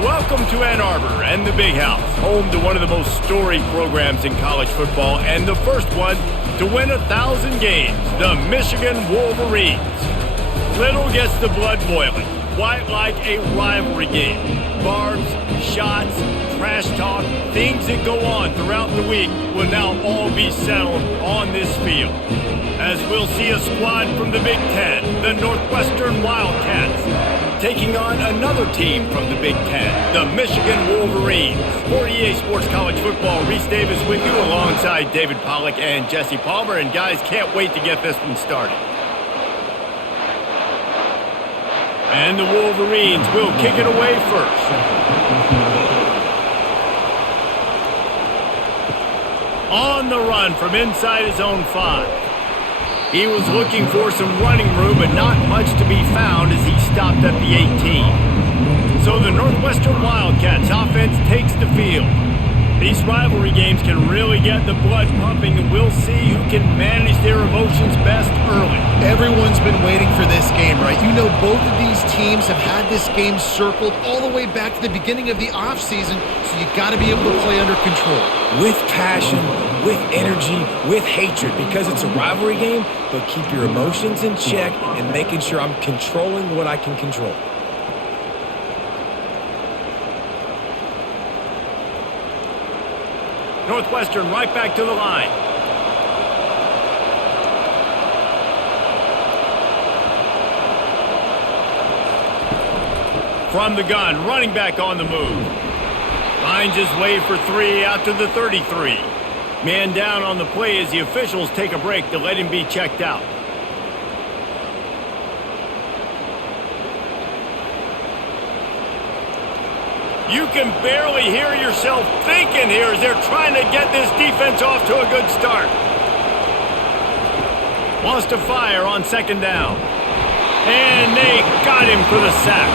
Welcome to Ann Arbor and the Big House, home to one of the most storied programs in college football and the first one to win 1,000 games, the Michigan Wolverines. Little gets the blood boiling, quite like a rivalry game. Barbs, shots, trash talk, things that go on throughout the week will now all be settled on this field. As we'll see a squad from the Big Ten, the Northwestern Wildcats, taking on another team from the Big Ten, the Michigan Wolverines. For EA Sports College Football, Reese Davis with you alongside David Pollack and Jesse Palmer. And guys, can't wait to get this one started. And the Wolverines will kick it away first. On the run from inside his own 5. He was looking for some running room, but not much to be found as he stopped at the 18. So the Northwestern Wildcats offense takes the field. These rivalry games can really get the blood pumping, and we'll see who can manage their emotions best early. Everyone's been waiting for this game, right? You know, both of these teams have had this game circled all the way back to the beginning of the offseason, so you got to be able to play under control. With passion, with energy, with hatred, because it's a rivalry game, but keep your emotions in check and making sure I'm controlling what I can control. Northwestern right back to the line. From the gun, running back on the move. Finds his way for 3 out to the 33. Man down on the play as the officials take a break to let him be checked out. You can barely hear yourself thinking here as they're trying to get this defense off to a good start. Wants to fire on second down. And they got him for the sack.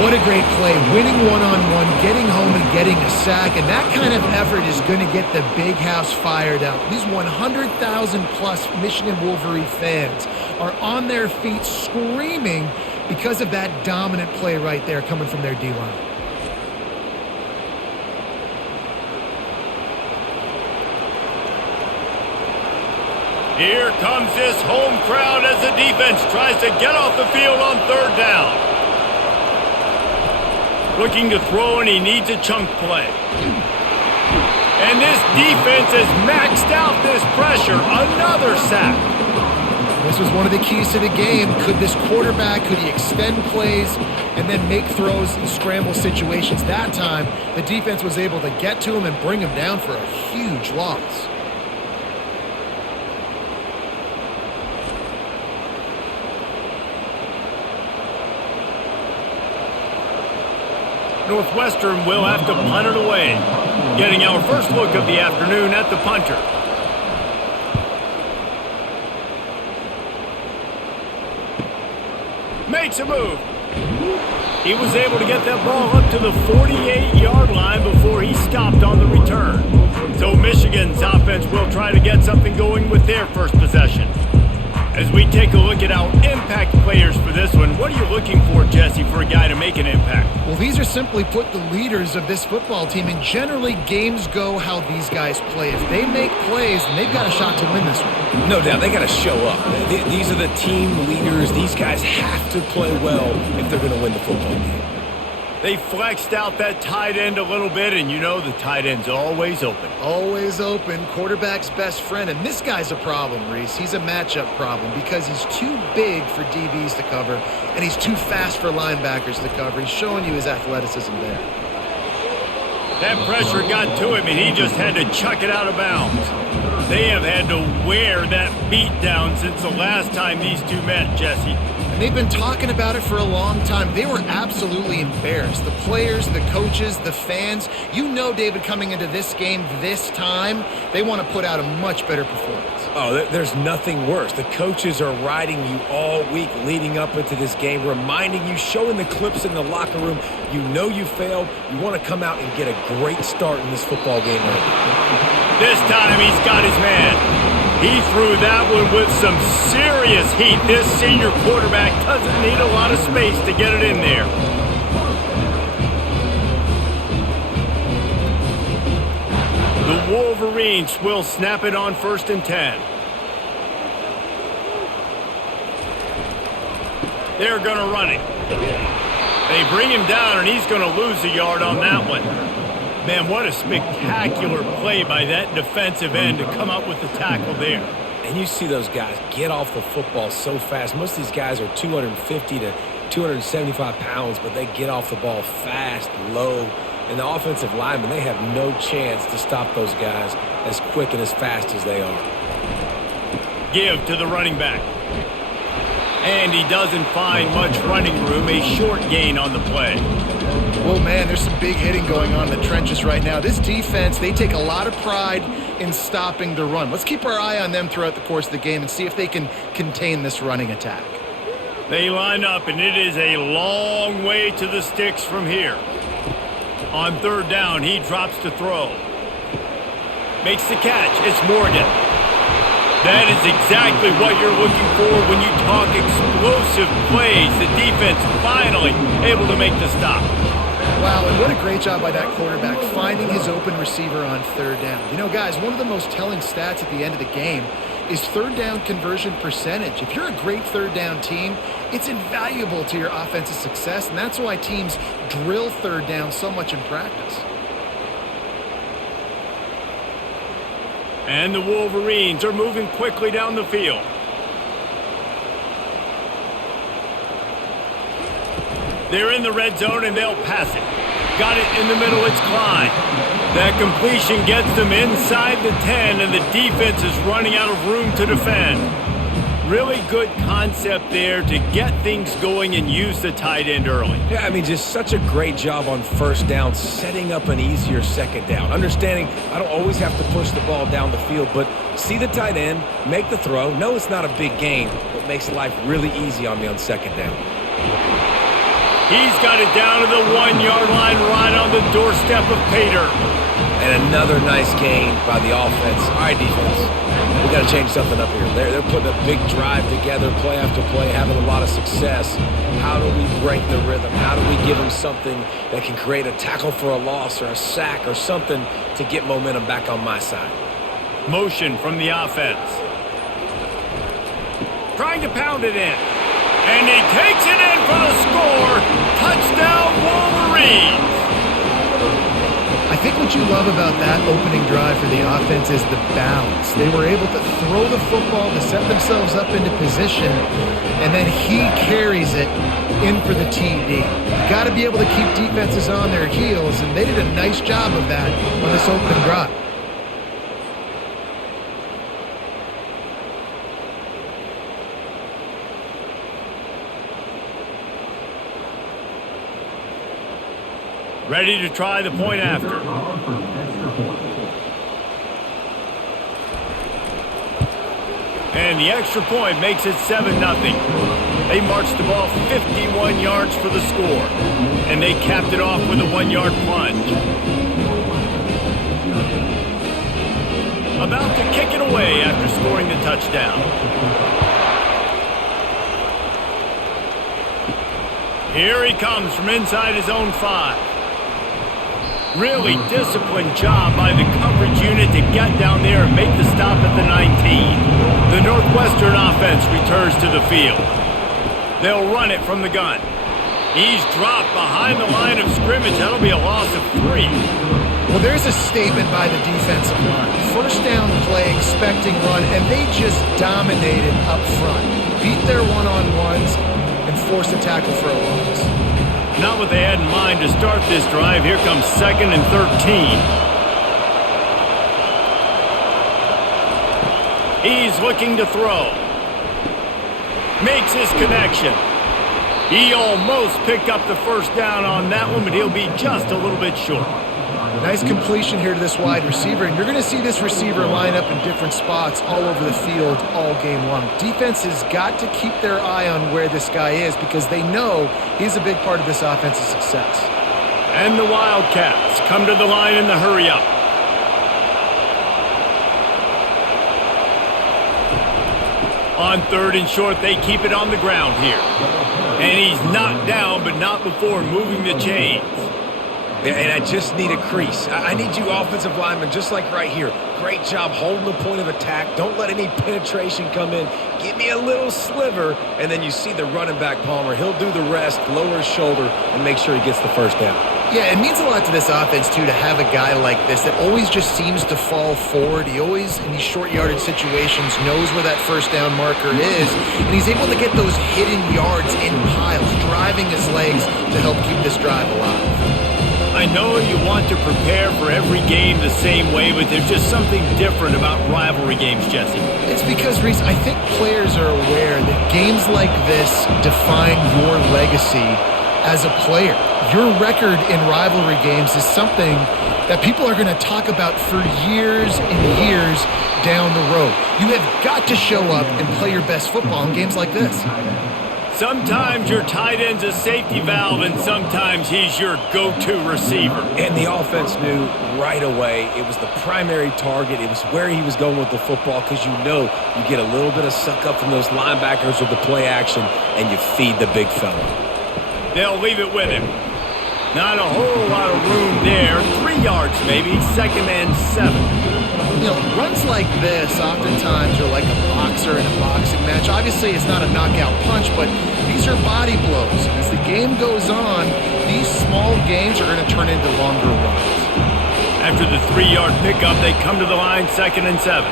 What a great play. Winning one-on-one, getting home and getting a sack. And that kind of effort is going to get the Big House fired up. These 100,000-plus Michigan Wolverine fans are on their feet screaming because of that dominant play right there coming from their D-line. Here comes this home crowd as the defense tries to get off the field on third down. Looking to throw, and he needs a chunk play. And this defense has maxed out this pressure. Another sack. This was one of the keys to the game. Could this quarterback, could he extend plays and then make throws in scramble situations? That time, the defense was able to get to him and bring him down for a huge loss. Northwestern will have to punt it away. Getting our first look of the afternoon at the punter. Makes a move. He was able to get that ball up to the 48-yard line before he stopped on the return. So Michigan's offense will try to get something going with their first possession. As we take a look at our impact players for this one, what are you looking for, Jesse, for a guy to make an impact? Well, these are simply put the leaders of this football team, and generally games go how these guys play. If they make plays, then they've got a shot to win this one. No doubt, they got to show up. These are the team leaders. These guys have to play well if they're going to win the football game. They flexed out that tight end a little bit, and you know the tight end's always open. Always open, quarterback's best friend. And this guy's a problem, Reese. He's a matchup problem because he's too big for DBs to cover, and he's too fast for linebackers to cover. He's showing you his athleticism there. That pressure got to him, and he just had to chuck it out of bounds. They have had to wear that beat down since the last time these two met, Jesse. And they've been talking about it for a long time. They were absolutely embarrassed. The players, the coaches, the fans. You know, David, coming into this game this time, they want to put out a much better performance. Oh, there's nothing worse. The coaches are riding you all week leading up into this game, reminding you, showing the clips in the locker room. You know you failed. You want to come out and get a great start in this football game early. This time he's got his man. He threw that one with some serious heat. This senior quarterback doesn't need a lot of space to get it in there. Wolverines will snap it on 1st and 10. They're going to run it. They bring him down, and he's going to lose a yard on that one. Man, what a spectacular play by that defensive end to come up with the tackle there. And you see those guys get off the football so fast. Most of these guys are 250 to 275 pounds, but they get off the ball fast, low. And the offensive linemen, they have no chance to stop those guys as quick and as fast as they are. Give to the running back. And he doesn't find much running room, a short gain on the play. Well, man, there's some big hitting going on in the trenches right now. This defense, they take a lot of pride in stopping the run. Let's keep our eye on them throughout the course of the game and see if they can contain this running attack. They line up, and it is a long way to the sticks from here. On 3rd down, he drops to throw. Makes the catch. It's Morgan. That is exactly what you're looking for when you talk explosive plays. The defense finally able to make the stop. Wow, and what a great job by that quarterback finding his open receiver on 3rd down. You know, guys, one of the most telling stats at the end of the game is 3rd down conversion percentage. If you're a great 3rd down team, it's invaluable to your offensive success, and that's why teams drill 3rd down so much in practice. And the Wolverines are moving quickly down the field. They're in the red zone, and they'll pass it. Got it in the middle. It's Klein. That completion gets them inside the 10, and the defense is running out of room to defend. Really good concept there to get things going and use the tight end early. Yeah, I mean, just such a great job on 1st down, setting up an easier 2nd down. Understanding I don't always have to push the ball down the field, but see the tight end, make the throw. No, it's not a big gain, but makes life really easy on me on 2nd down. He's got it down to the 1-yard line, right on the doorstep of Pater. And another nice gain by the offense. All right, defense, we got to change something up here. They're putting a big drive together, play after play, having a lot of success. How do we break the rhythm? How do we give them something that can create a tackle for a loss or a sack or something to get momentum back on my side? Motion from the offense. Trying to pound it in. And he takes it in for the score. Touchdown, Wolverines. I think what you love about that opening drive for the offense is the balance. They were able to throw the football to set themselves up into position, and then he carries it in for the TD. You got to be able to keep defenses on their heels, and they did a nice job of that on this opening drive. Ready to try the point after. And the extra point makes it 7-0. They marched the ball 51 yards for the score. And they capped it off with a 1-yard plunge. About to kick it away after scoring the touchdown. Here he comes from inside his own 5. Really disciplined job by the coverage unit to get down there and make the stop at the 19. The Northwestern offense returns to the field. They'll run it from the gun. He's dropped behind the line of scrimmage. That'll be a loss of 3. Well, there's a statement by the defensive line. 1st down play, expecting run, and they just dominated up front. Beat their one-on-ones and forced a tackle for a loss. Not what they had in mind to start this drive. Here comes 2nd and 13. He's looking to throw. Makes his connection. He almost picked up the 1st down on that one, but he'll be just a little bit short. Nice completion here to this wide receiver, and you're going to see this receiver line up in different spots all over the field all game long. Defense has got to keep their eye on where this guy is because they know he's a big part of this offense's success. And the Wildcats come to the line in the hurry-up. On 3rd and short, they keep it on the ground here. And he's knocked down, but not before moving the chains. And I just need a crease. I need you offensive linemen, just like right here. Great job holding the point of attack. Don't let any penetration come in. Give me a little sliver, and then you see the running back, Palmer. He'll do the rest, lower his shoulder, and make sure he gets the first down. Yeah, it means a lot to this offense, too, to have a guy like this that always just seems to fall forward. He always, in these short yardage situations, knows where that first down marker is, and he's able to get those hidden yards in piles, driving his legs to help keep this drive alive. I know you want to prepare for every game the same way, but there's just something different about rivalry games, Jesse. It's because, Reese, I think players are aware that games like this define your legacy as a player. Your record in rivalry games is something that people are going to talk about for years and years down the road. You have got to show up and play your best football in games like this. Sometimes your tight end's a safety valve, and sometimes he's your go-to receiver. And the offense knew right away it was the primary target. It was where he was going with the football, because you know you get a little bit of suck up from those linebackers with the play action, and you feed the big fella. They'll leave it with him. Not a whole lot of room there. 3 yards maybe, 2nd and 7. You know, runs like this oftentimes are like a boxer in a boxing match. Obviously, it's not a knockout punch, but these are body blows. And as the game goes on, these small gains are going to turn into longer runs. After the 3-yard pickup, they come to the line, 2nd and 7.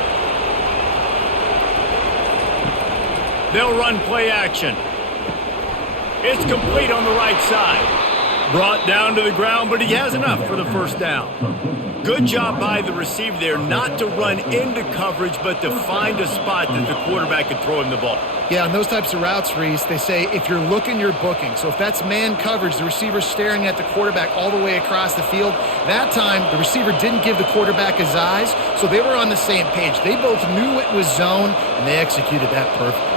They'll run play action. It's complete on the right side. Brought down to the ground, but he has enough for the first down. Good job by the receiver there not to run into coverage, but to find a spot that the quarterback could throw him the ball. Yeah, on those types of routes, Reese, they say if you're looking, you're booking. So if that's man coverage, the receiver's staring at the quarterback all the way across the field. That time, the receiver didn't give the quarterback his eyes, so they were on the same page. They both knew it was zone, and they executed that perfectly.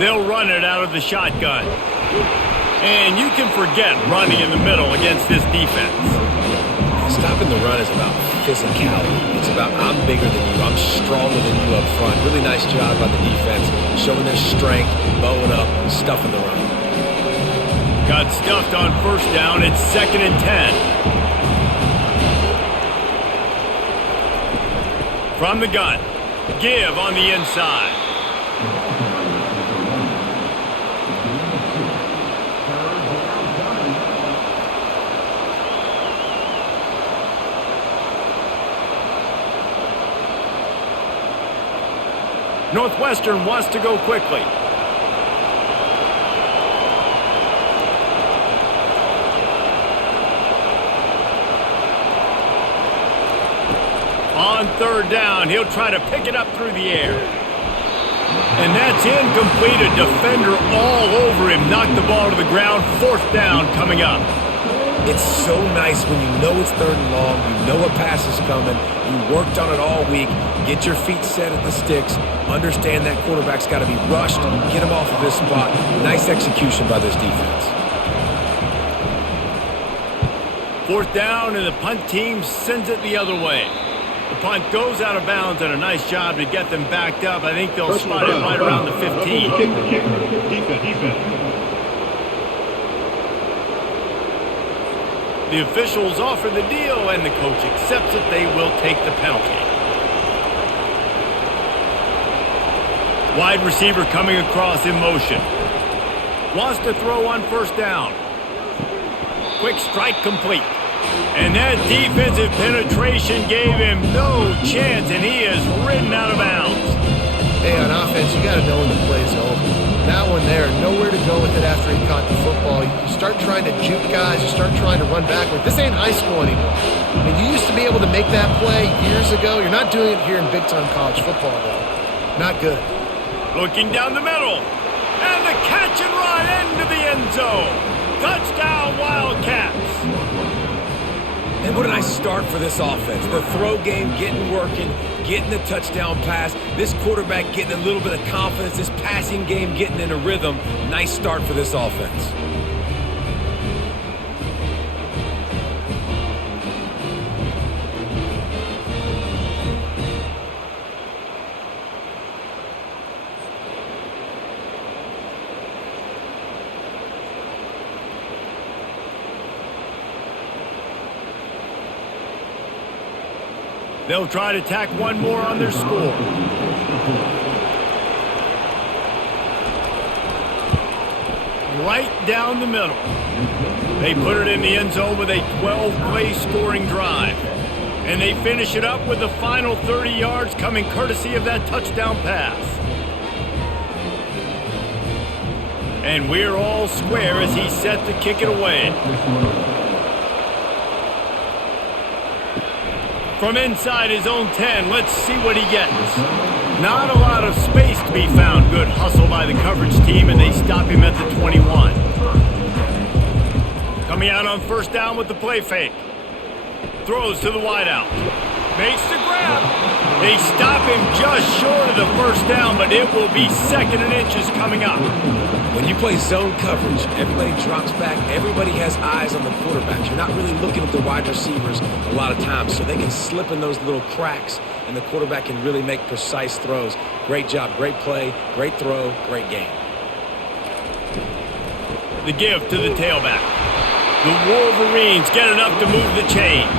They'll run it out of the shotgun. And you can forget running in the middle against this defense. Stopping the run is about physicality. It's about I'm bigger than you, I'm stronger than you up front. Really nice job by the defense, showing their strength, bowing up, stuffing the run. Got stuffed on first down. It's 2nd and 10. From the gun. Give on the inside. Northwestern wants to go quickly. On 3rd down, he'll try to pick it up through the air. And that's incomplete. A defender all over him. Knocked the ball to the ground. 4th down coming up. It's so nice when you know it's 3rd and long, you know a pass is coming, you worked on it all week, get your feet set at the sticks, understand that quarterback's got to be rushed, get him off of his spot. Nice execution by this defense. 4th down, and the punt team sends it the other way. The punt goes out of bounds, and a nice job to get them backed up. I think they'll spot it right around the 15. Defense. The officials offer the deal, and the coach accepts it. They will take the penalty. Wide receiver coming across in motion. Wants to throw on 1st down. Quick strike complete. And that defensive penetration gave him no chance, and he is ridden out of bounds. Hey, on offense, you got to know when the play's over. That one there, nowhere to go with it after he caught the football. You start trying to juke guys, you start trying to run backward. This ain't high school anymore. I mean, you used to be able to make that play years ago. You're not doing it here in big-time college football, though. Not good. Looking down the middle. And the catch and run into the end zone. Touchdown, Wildcats. And what a nice start for this offense. The throw game getting working, getting the touchdown pass. This quarterback getting a little bit of confidence. This passing game getting in a rhythm. Nice start for this offense. They'll try to tack one more on their score. Right down the middle. They put it in the end zone with a 12-play scoring drive. And they finish it up with the final 30 yards coming courtesy of that touchdown pass. And we're all square as he's set to kick it away. From inside his own 10, let's see what he gets. Not a lot of space to be found. Good hustle by the coverage team, and they stop him at the 21. Coming out on first down with the play fake. Throws to the wideout. Makes the grab. They stop him just short of the first down, but it will be 2nd and inches coming up. When you play zone coverage, everybody drops back. Everybody has eyes on the quarterbacks. You're not really looking at the wide receivers a lot of times, so they can slip in those little cracks, and the quarterback can really make precise throws. Great job, great play, great throw, great game. The give to the tailback. The Wolverines get enough to move the chains.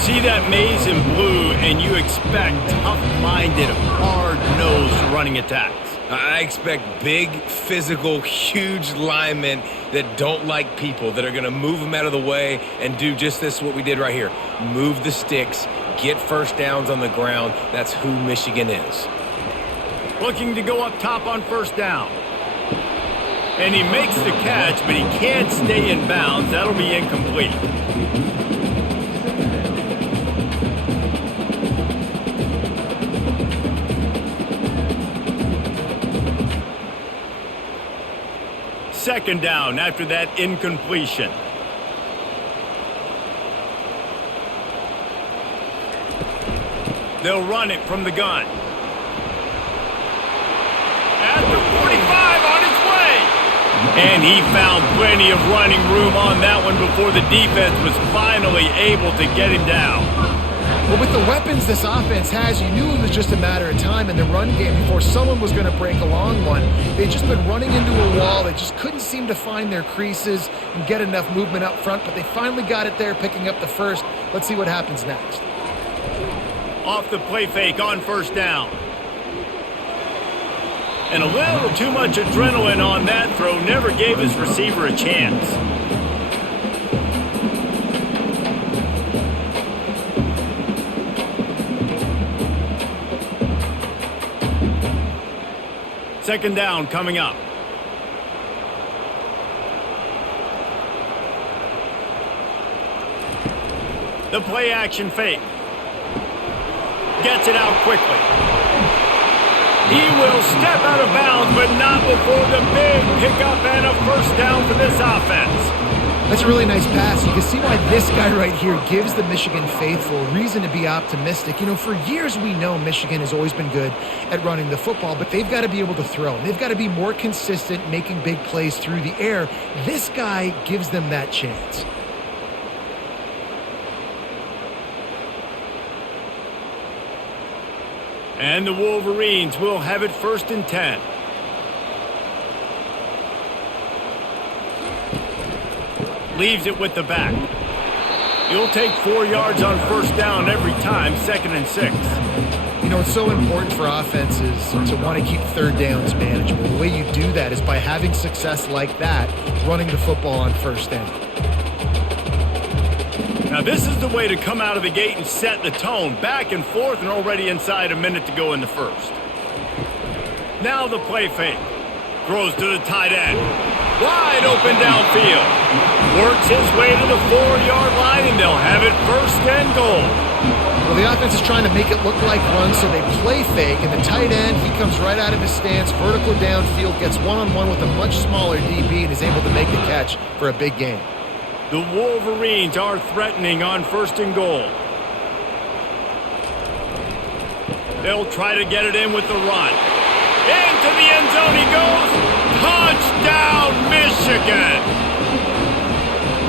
See that maze in blue, and you expect tough-minded, hard-nosed running attacks. I expect big, physical, huge linemen that don't like people, that are going to move them out of the way and do just this, what we did right here. Move the sticks, get first downs on the ground. That's who Michigan is. Looking to go up top on first down. And he makes the catch, but he can't stay in bounds. That'll be incomplete. Second down after that incompletion. They'll run it from the gun. At the 45 on his way. And he found plenty of running room on that one before the defense was finally able to get him down. Well, with the weapons this offense has, you knew it was just a matter of time in the run game before someone was going to break a long one. They'd just been running into a wall. They just couldn't seem to find their creases and get enough movement up front, but they finally got it there, picking up the first. Let's see what happens next. Off the play fake on first down. And a little too much adrenaline on that throw. Never gave his receiver a chance. Second down coming up. The play action fake. Gets it out quickly. He will step out of bounds, but not before the big pickup and a first down for this offense. That's a really nice pass. You can see why this guy right here gives the Michigan faithful reason to be optimistic. You know, for years we know Michigan has always been good at running the football, but they've got to be able to throw. They've got to be more consistent making big plays through the air. This guy gives them that chance. And the Wolverines will have it 1st and 10. Leaves it with the back. You'll take 4 yards on first down every time, 2nd and 6. You know, it's so important for offenses to want to keep third downs manageable. The way you do that is by having success like that, running the football on first down. Now this is the way to come out of the gate and set the tone. Back and forth and already inside a minute to go in the first. Now the play fake. Throws to the tight end. Wide open downfield. Works his way to the 4-yard line, and they'll have it 1st and goal. Well, the offense is trying to make it look like runs, so they play fake, and the tight end, he comes right out of his stance, vertical downfield, gets one-on-one with a much smaller DB, and is able to make the catch for a big game. The Wolverines are threatening on 1st and goal. They'll try to get it in with the run. Into the end zone he goes. Touchdown, Michigan!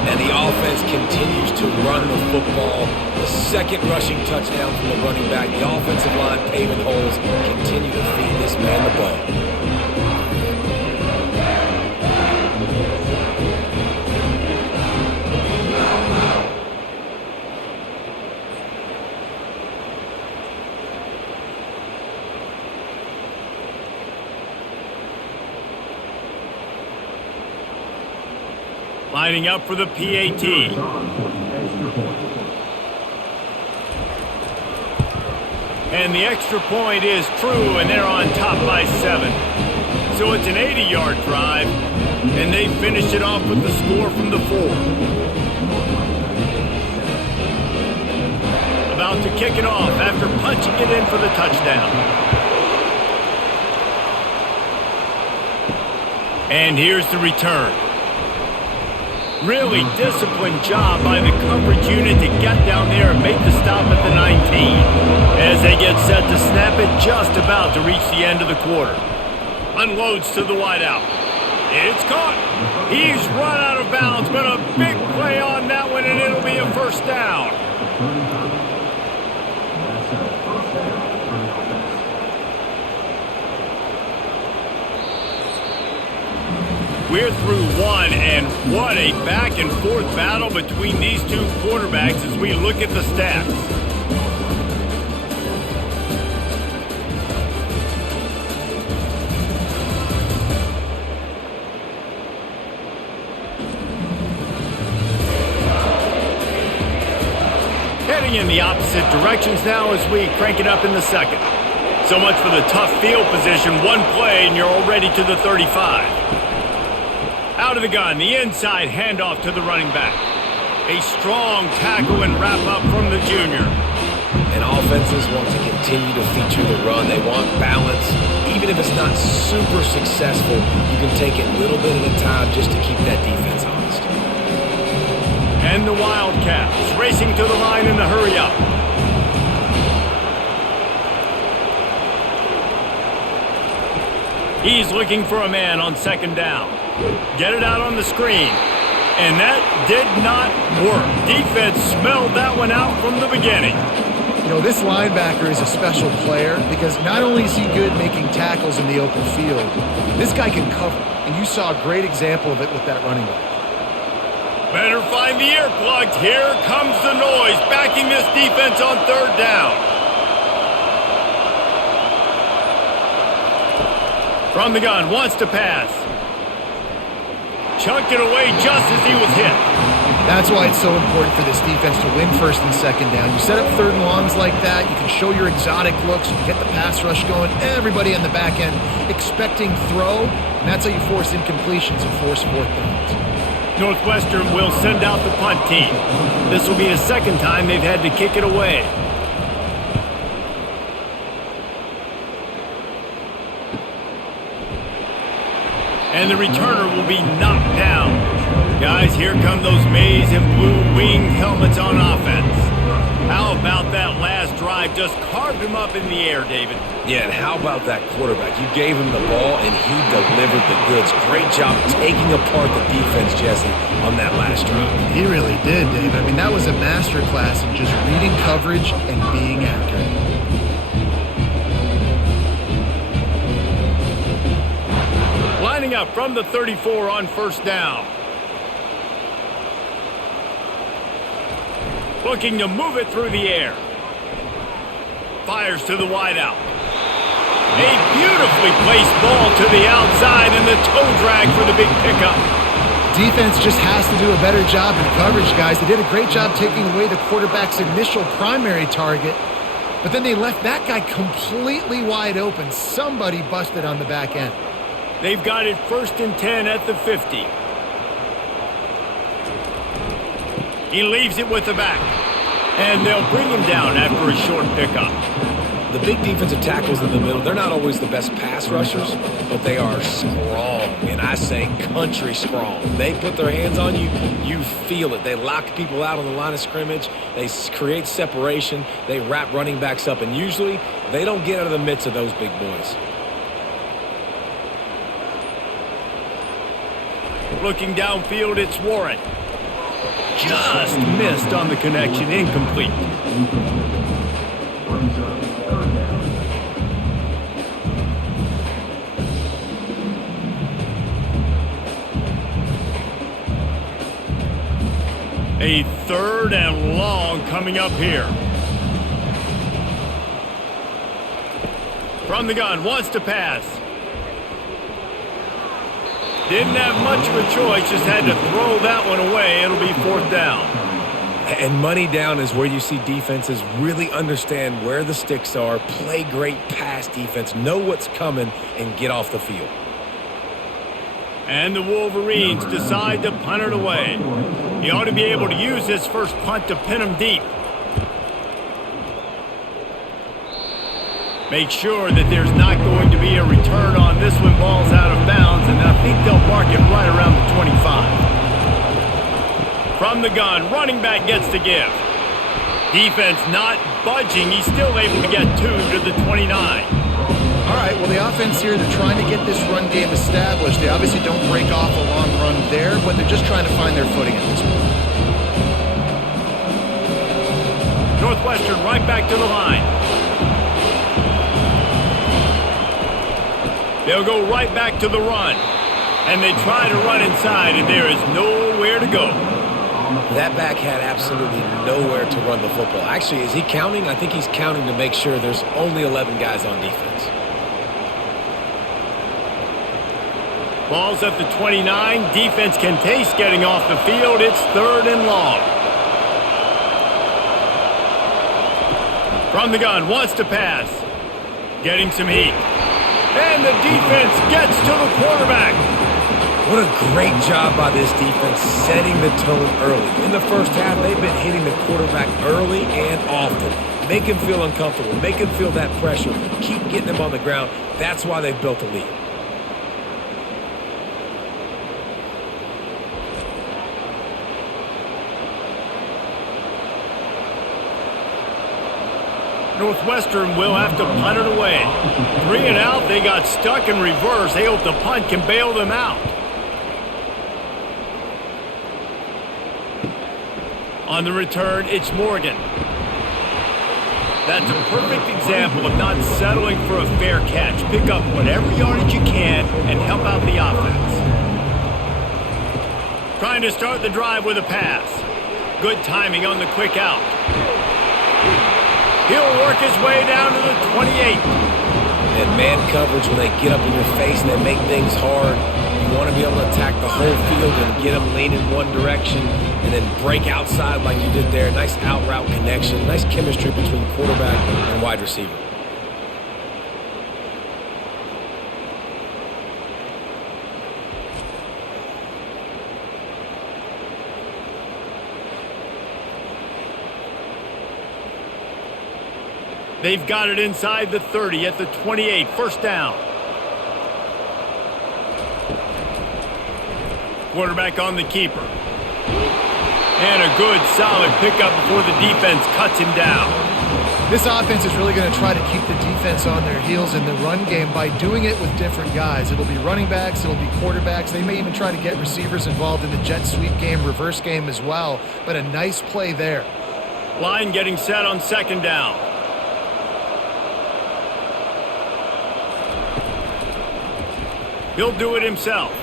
And the offense continues to run the football. The 2nd rushing touchdown from the running back. The offensive line paving holes. Continue to feed this man the ball. Lining up for the PAT. And the extra point is true, and they're on top by 7. So it's an 80-yard drive, and they finish it off with the score from the 4. About to kick it off after punching it in for the touchdown. And here's the return. Really disciplined job by the coverage unit to get down there and make the stop at the 19. As they get set to snap it, just about to reach the end of the quarter. Unloads to the wideout. It's caught. He's run out of bounds, but a big play on that one, and it'll be a first down. We're through one, and what a back-and-forth battle between these two quarterbacks as we look at the stats. Heading in the opposite directions now as we crank it up in the second. So much for the tough field position. One play, and you're already to the 35. Out of the gun, the inside handoff to the running back. A strong tackle and wrap up from the junior. And offenses want to continue to feature the run. They want balance. Even if it's not super successful, you can take it little bit at a time just to keep that defense honest. And the Wildcats racing to the line in the hurry up. He's looking for a man on second down. Get it out on the screen. And that did not work. Defense smelled that one out from the beginning. You know, this linebacker is a special player because not only is he good making tackles in the open field, this guy can cover. And you saw a great example of it with that running back. Better find the earplugs. Here comes the noise, backing this defense on third down. From the gun, wants to pass. Chunked it away just as he was hit. That's why it's so important for this defense to win first and second down. You set up third and longs like that, you can show your exotic looks, you get the pass rush going, everybody on the back end expecting throw, and that's how you force incompletions and force fourth downs. Northwestern will send out the punt team. This will be the second time they've had to kick it away. And the returner will be knocked down. Guys, here come those maize and blue winged helmets on offense. How about that last drive? Just carved him up in the air, David. Yeah, and how about that quarterback? You gave him the ball, and he delivered the goods. Great job taking apart the defense, Jesse, on that last drive. He really did, David. I mean, that was a masterclass in just reading coverage and being accurate. Lining up from the 34 on first down. Looking to move it through the air. Fires to the wideout. A beautifully placed ball to the outside and the toe drag for the big pickup. Defense just has to do a better job in coverage, guys. They did a great job taking away the quarterback's initial primary target, but then they left that guy completely wide open. Somebody busted on the back end. They've got it 1st and 10 at the 50. He leaves it with the back. And they'll bring him down after a short pickup. The big defensive tackles in the middle, they're not always the best pass rushers, but they are strong, and I say country strong. They put their hands on you, you feel it. They lock people out on the line of scrimmage. They create separation. They wrap running backs up, and usually they don't get out of the midst of those big boys. Looking downfield, it's Warren. Just missed on the connection, incomplete. A 3rd and long coming up here. From the gun, wants to pass. Didn't have much of a choice, just had to throw that one away. It'll be 4th down. And money down is where you see defenses really understand where the sticks are, play great pass defense, know what's coming, and get off the field. And the Wolverines decide to punt it away. He ought to be able to use this first punt to pin them deep. Make sure that there's not going to be a return on this when ball's out of bounds, and I think they'll mark it right around the 25. From the gun, running back gets to give. Defense not budging. He's still able to get 2 to the 29. All right, well, the offense here, they're trying to get this run game established. They obviously don't break off a long run there, but they're just trying to find their footing at this point. Northwestern right back to the line. They'll go right back to the run. And they try to run inside, and there is nowhere to go. That back had absolutely nowhere to run the football. Actually, is he counting? I think he's counting to make sure there's only 11 guys on defense. Ball's at the 29. Defense can taste getting off the field. It's 3rd and long. From the gun, wants to pass. Getting some heat. And the defense gets to the quarterback. What a great job by this defense setting the tone early. In the first half, they've been hitting the quarterback early and often. Make him feel uncomfortable. Make him feel that pressure. Keep getting him on the ground. That's why they've built a lead. Northwestern will have to punt it away. 3 and out, they got stuck in reverse. They hope the punt can bail them out. On the return, it's Morgan. That's a perfect example of not settling for a fair catch. Pick up whatever yardage you can and help out the offense. Trying to start the drive with a pass. Good timing on the quick out. He'll work his way down to the 28. And man coverage, when they get up in your face and they make things hard, you want to be able to attack the whole field and get them leaning one direction and then break outside like you did there. Nice out route connection, nice chemistry between quarterback and wide receiver. They've got it inside the 30 at the 28. 1st down. Quarterback on the keeper. And a good, solid pickup before the defense cuts him down. This offense is really going to try to keep the defense on their heels in the run game by doing it with different guys. It'll be running backs, it'll be quarterbacks. They may even try to get receivers involved in the jet sweep game, reverse game as well. But a nice play there. Line getting set on 2nd down. He'll do it himself.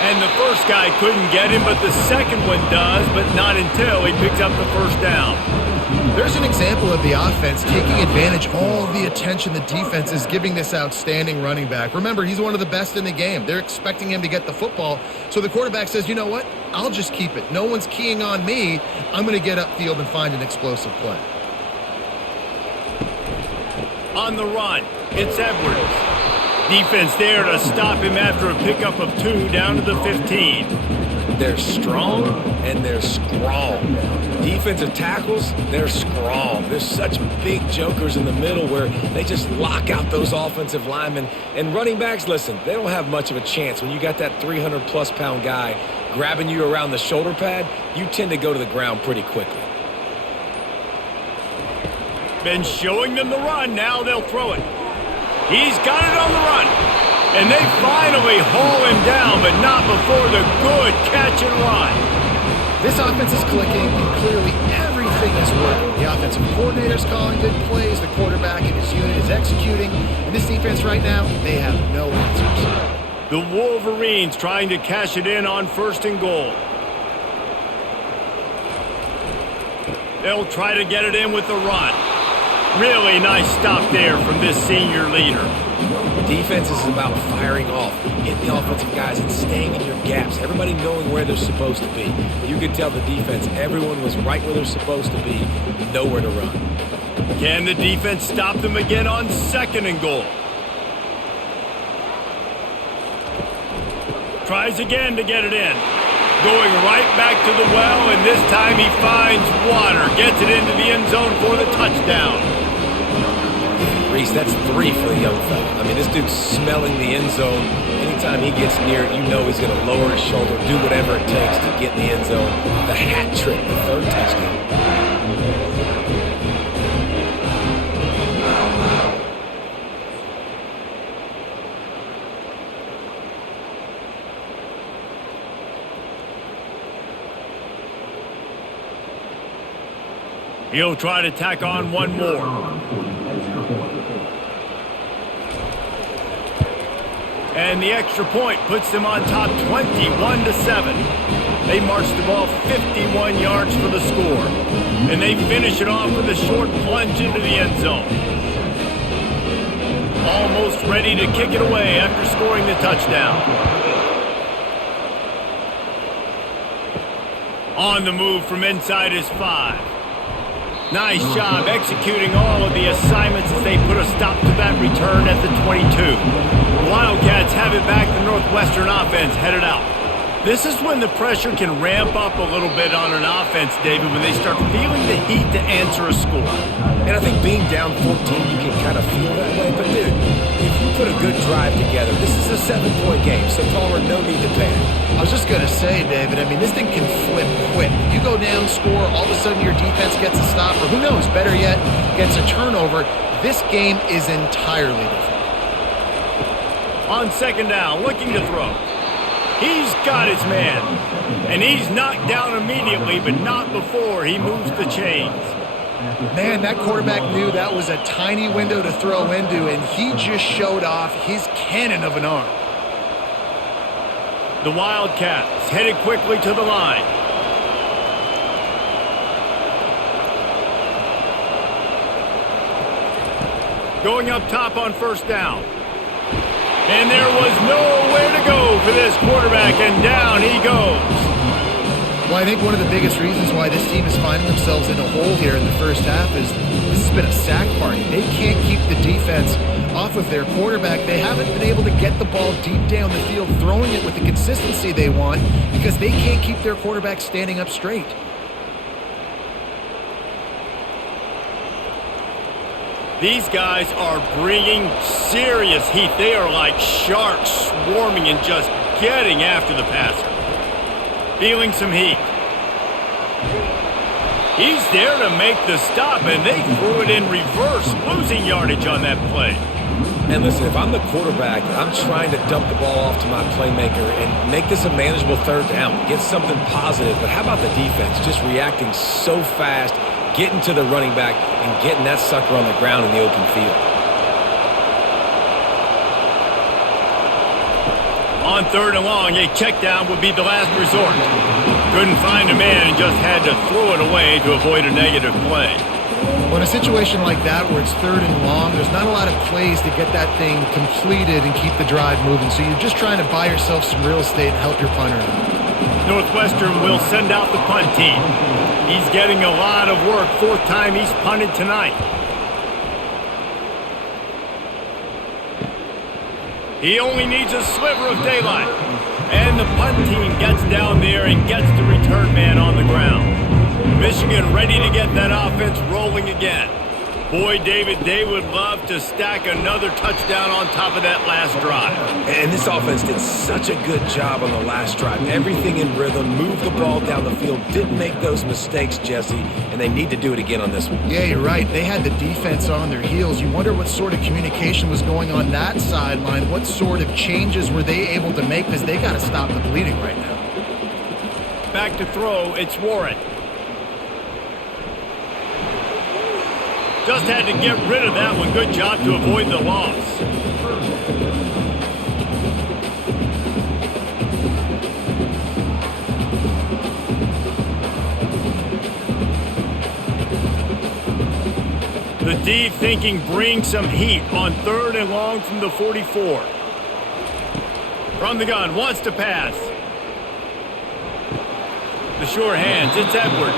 And the first guy couldn't get him, but the second one does, but not until he picks up the 1st down. There's an example of the offense taking advantage of all the attention the defense is giving this outstanding running back. Remember, he's one of the best in the game. They're expecting him to get the football, so the quarterback says, you know what? I'll just keep it. No one's keying on me. I'm going to get upfield and find an explosive play. On the run, it's Edwards. Defense there to stop him after a pickup of 2 down to the 15. They're strong and they're strong. Defensive tackles, they're strong. There's such big jokers in the middle where they just lock out those offensive linemen. And running backs, listen, they don't have much of a chance. When you got that 300-plus pound guy grabbing you around the shoulder pad, you tend to go to the ground pretty quickly. Been showing them the run. Now they'll throw it. He's got it on the run. And they finally haul him down, but not before the good catch and run. This offense is clicking, and clearly everything is working. The offensive coordinator's calling good plays. The quarterback and his unit is executing. And this defense right now, they have no answers. The Wolverines trying to cash it in on 1st and goal. They'll try to get it in with the run. Really nice stop there from this senior leader. Defense is about firing off, hitting the offensive guys and staying in your gaps. Everybody knowing where they're supposed to be. You could tell the defense, everyone was right where they're supposed to be, nowhere to run. Can the defense stop them again on 2nd and goal? Tries again to get it in. Going right back to the well, and this time he finds water. Gets it into the end zone for the touchdown. Reese, that's 3 for the young fella. I mean, this dude's smelling the end zone. Anytime he gets near it, you know he's going to lower his shoulder, do whatever it takes to get in the end zone. The hat trick, the 3rd touchdown. He'll try to tack on one more. And the extra point puts them on top 21-7. They march the ball 51 yards for the score. And they finish it off with a short plunge into the end zone. Almost ready to kick it away after scoring the touchdown. On the move from inside his 5. Nice job executing all of the assignments as they put a stop to that return at the 22. Wildcats have it back. The Northwestern offense headed out. This is when the pressure can ramp up a little bit on an offense, David, when they start feeling the heat to answer a score. And I think being down 14, you can kind of feel that way. But, dude, if you put a good drive together, this is a 7-point game, so Palmer, no need to panic. I was just going to say, David, I mean, this thing can flip quick. You go down, score, all of a sudden your defense gets a stop, or who knows, better yet, gets a turnover. This game is entirely different. On 2nd down, looking to throw. He's got his man. And he's knocked down immediately, but not before he moves the chains. Man, that quarterback knew that was a tiny window to throw into, and he just showed off his cannon of an arm. The Wildcats headed quickly to the line. Going up top on 1st down. And there was nowhere to go for this quarterback, and down he goes. Well, I think one of the biggest reasons why this team is finding themselves in a hole here in the first half is this has been a sack party. They can't keep the defense off of their quarterback. They haven't been able to get the ball deep down the field, throwing it with the consistency they want because they can't keep their quarterback standing up straight. These guys are bringing serious heat. They are like sharks swarming and just getting after the passer. Feeling some heat. He's there to make the stop, and they threw it in reverse, losing yardage on that play. And listen, if I'm the quarterback, I'm trying to dump the ball off to my playmaker and make this a manageable 3rd down, get something positive. But how about the defense just reacting so fast, getting to the running back, and getting that sucker on the ground in the open field? On 3rd and long, a check down would be the last resort. Couldn't find a man and just had to throw it away to avoid a negative play. Well, in a situation like that where it's 3rd and long, there's not a lot of plays to get that thing completed and keep the drive moving. So you're just trying to buy yourself some real estate and help your punter out. Northwestern will send out the punt team. He's getting a lot of work. 4th time he's punted tonight. He only needs a sliver of daylight. And the punt team gets down there and gets the return man on the ground. Michigan ready to get that offense rolling again. Boy, David, they would love to stack another touchdown on top of that last drive. And this offense did such a good job on the last drive. Everything in rhythm, moved the ball down the field, didn't make those mistakes, Jesse, and they need to do it again on this one. Yeah, you're right. They had the defense on their heels. You wonder what sort of communication was going on that sideline. What sort of changes were they able to make because they got to stop the bleeding right now. Back to throw, it's Warren. Just had to get rid of that one. Good job to avoid the loss. The Steve thinking bring some heat on 3rd and long from the 44. From the gun, wants to pass. The sure hands, it's Edwards.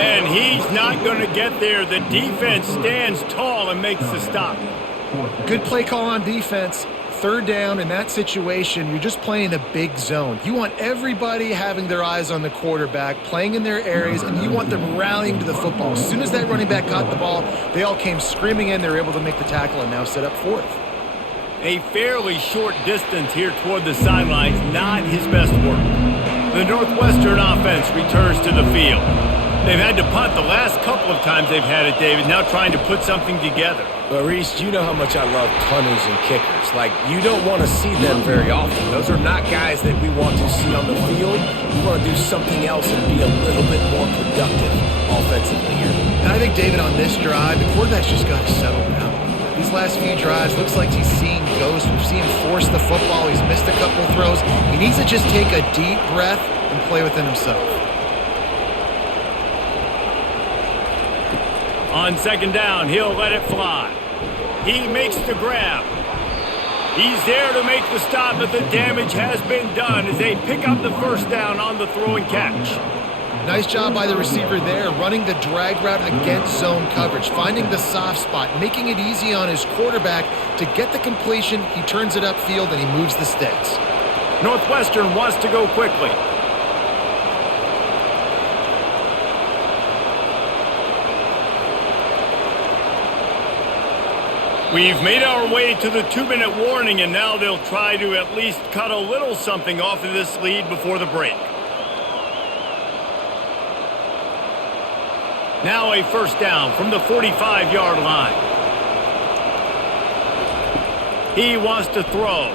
And he's not going to get there. The defense stands tall and makes the stop. Good play call on defense. 3rd down in that situation, you're just playing a big zone. You want everybody having their eyes on the quarterback, playing in their areas, and you want them rallying to the football. As soon as that running back caught the ball, they all came screaming in. They were able to make the tackle and now set up 4th. A fairly short distance here toward the sidelines, not his best work. The Northwestern offense returns to the field. They've had to punt the last couple of times they've had it, David, now trying to put something together. But, Reese, you know how much I love punters and kickers. Like, you don't want to see them very often. Those are not guys that we want to see on the field. We want to do something else and be a little bit more productive offensively here. And I think, David, on this drive, the quarterback's just got to settle down. These last few drives, looks like he's seeing ghosts. We've seen him force the football. He's missed a couple throws. He needs to just take a deep breath and play within himself. On 2nd down, he'll let it fly. He makes the grab. He's there to make the stop, but the damage has been done as they pick up the 1st down on the throw and catch. Nice job by the receiver there, running the drag route against zone coverage, finding the soft spot, making it easy on his quarterback to get the completion. He turns it upfield and he moves the sticks. Northwestern wants to go quickly. We've made our way to the 2-minute warning, and now they'll try to at least cut a little something off of this lead before the break. Now a 1st down from the 45-yard line. He wants to throw.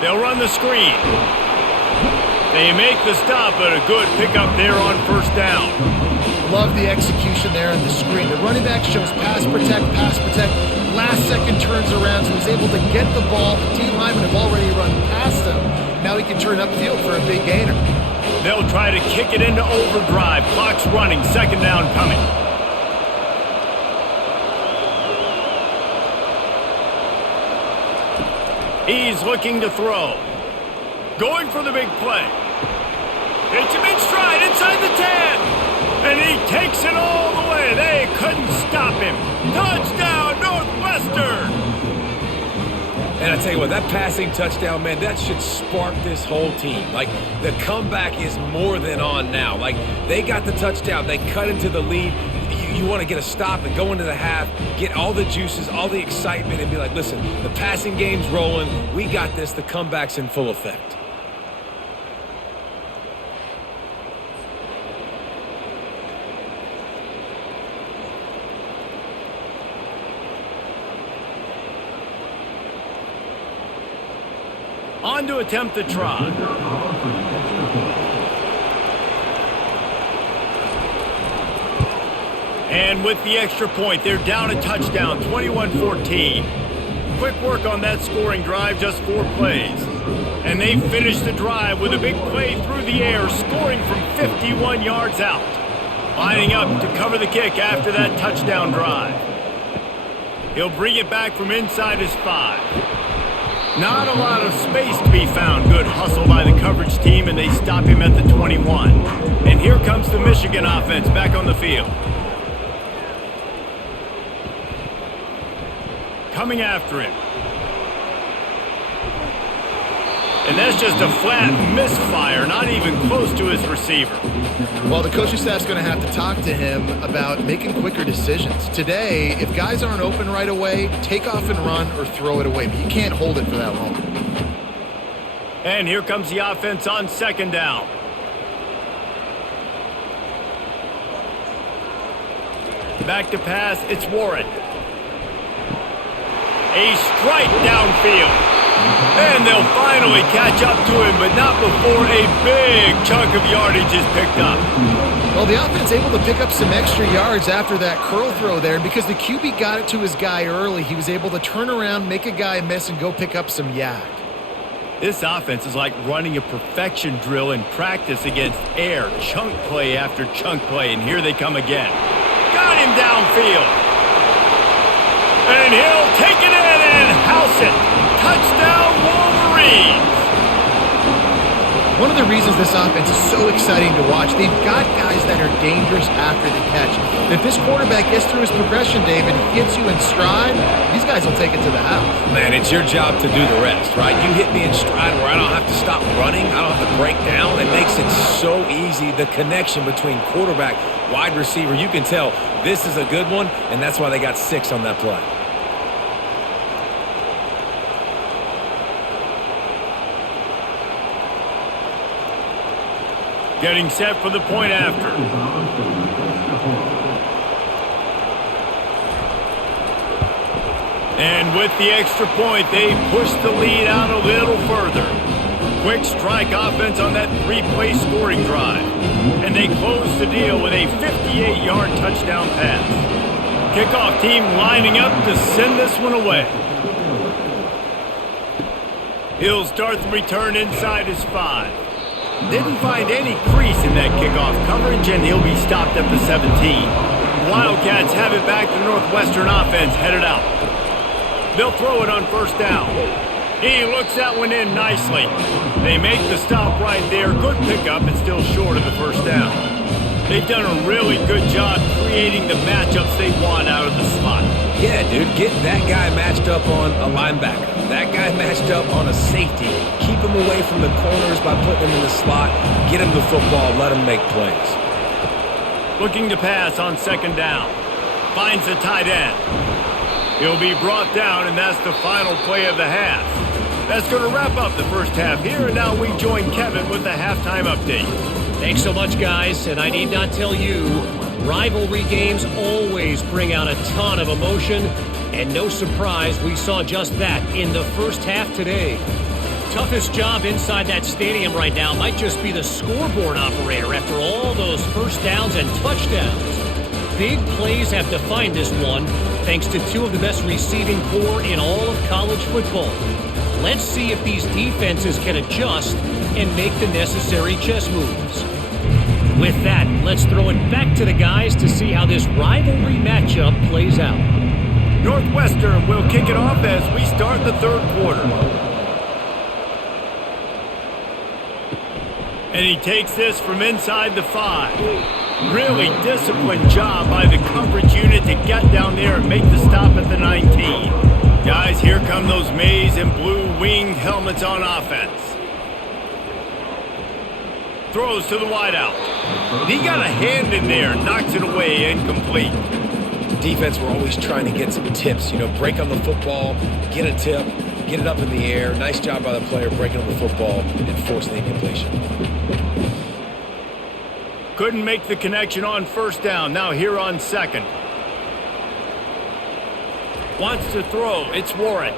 They'll run the screen. They make the stop, but a good pickup there on 1st down. Love the execution there on the screen. The running back shows pass protect. Last second turns around, so he's able to get the ball. The D linemen have already run past him. Now he can turn upfield for a big gainer. They'll try to kick it into overdrive. Clock's running. 2nd down coming. He's looking to throw. Going for the big play. Hits him in stride inside the 10. And he takes it all the way. They couldn't stop him. Touchdown, Northwestern! And I tell you what, that passing touchdown, man, that should spark this whole team. Like, the comeback is more than on now. Like, they got the touchdown. They cut into the lead. You want to get a stop and go into the half, get all the juices, all the excitement, and be like, listen, the passing game's rolling. We got this. The comeback's in full effect. On to attempt the try. And with the extra point, they're down a touchdown, 21-14. Quick work on that scoring drive, just 4 plays. And they finish the drive with a big play through the air, scoring from 51 yards out. Lining up to cover the kick after that touchdown drive. He'll bring it back from inside his 5. Not a lot of space to be found. Good hustle by the coverage team, and they stop him at the 21. And here comes the Michigan offense back on the field. Coming after him. And that's just a flat misfire, not even close to his receiver. Well, the coaching staff's going to have to talk to him about making quicker decisions. Today, if guys aren't open right away, take off and run or throw it away. But you can't hold it for that long. And here comes the offense on 2nd down. Back to pass, it's Warren. A strike downfield. And they'll finally catch up to him, but not before a big chunk of yardage is picked up. Well, the offense able to pick up some extra yards after that curl throw there. And because the QB got it to his guy early, he was able to turn around, make a guy miss, and go pick up some yak. This offense is like running a perfection drill in practice against air. Chunk play after chunk play, and here they come again. Got him downfield. And he'll take it in and house it. Touchdown, Wolverines. One of the reasons this offense is so exciting to watch, they've got guys that are dangerous after the catch. And if this quarterback gets through his progression, David, gets you in stride, these guys will take it to the house. Man, it's your job to do the rest, right? You hit me in stride where I don't have to stop running. I don't have to break down. It makes it so easy. The connection between quarterback, wide receiver, you can tell this is a good one, and that's why they got 6 on that play. Getting set for the point after. And with the extra point, they push the lead out a little further. Quick strike offense on that 3-play scoring drive. And they close the deal with a 58-yard touchdown pass. Kickoff team lining up to send this one away. He'll start the return inside his 5. Didn't find any crease in that kickoff coverage, and he'll be stopped at the 17. Wildcats have it back to Northwestern offense headed out. They'll throw it on first down. He looks that one in nicely. They make the stop right there. Good pickup and still short of the first down. They've done a really good job creating the matchups they want out of the slot. Yeah, dude, get that guy matched up on a linebacker. That guy matched up on a safety. Keep him away from the corners by putting him in the slot. Get him the football. Let him make plays. Looking to pass on second down. Finds the tight end. He'll be brought down, and that's the final play of the half. That's going to wrap up the first half here, and now we join Kevin with the halftime update. Thanks so much, guys, and I need not tell you, rivalry games always bring out a ton of emotion, and no surprise, we saw just that in the first half today. Toughest job inside that stadium right now might just be the scoreboard operator after all those first downs and touchdowns. Big plays have defined this one, thanks to 2 of the best receiving corps in all of college football. Let's see if these defenses can adjust and make the necessary chess moves. With that, let's throw it back to the guys to see how this rivalry matchup plays out. Northwestern will kick it off as we start the third quarter. And he takes this from inside the 5. Really disciplined job by the coverage unit to get down there and make the stop at the 19. Guys, here come those maize and blue winged helmets on offense. Throws to the wideout. He got a hand in there, knocks it away, incomplete. Defense, we're always trying to get some tips. You know, break on the football, get a tip, get it up in the air. Nice job by the player breaking on the football and forcing the incompletion. Couldn't make the connection on first down. Now here on second. Wants to throw. It's Warren.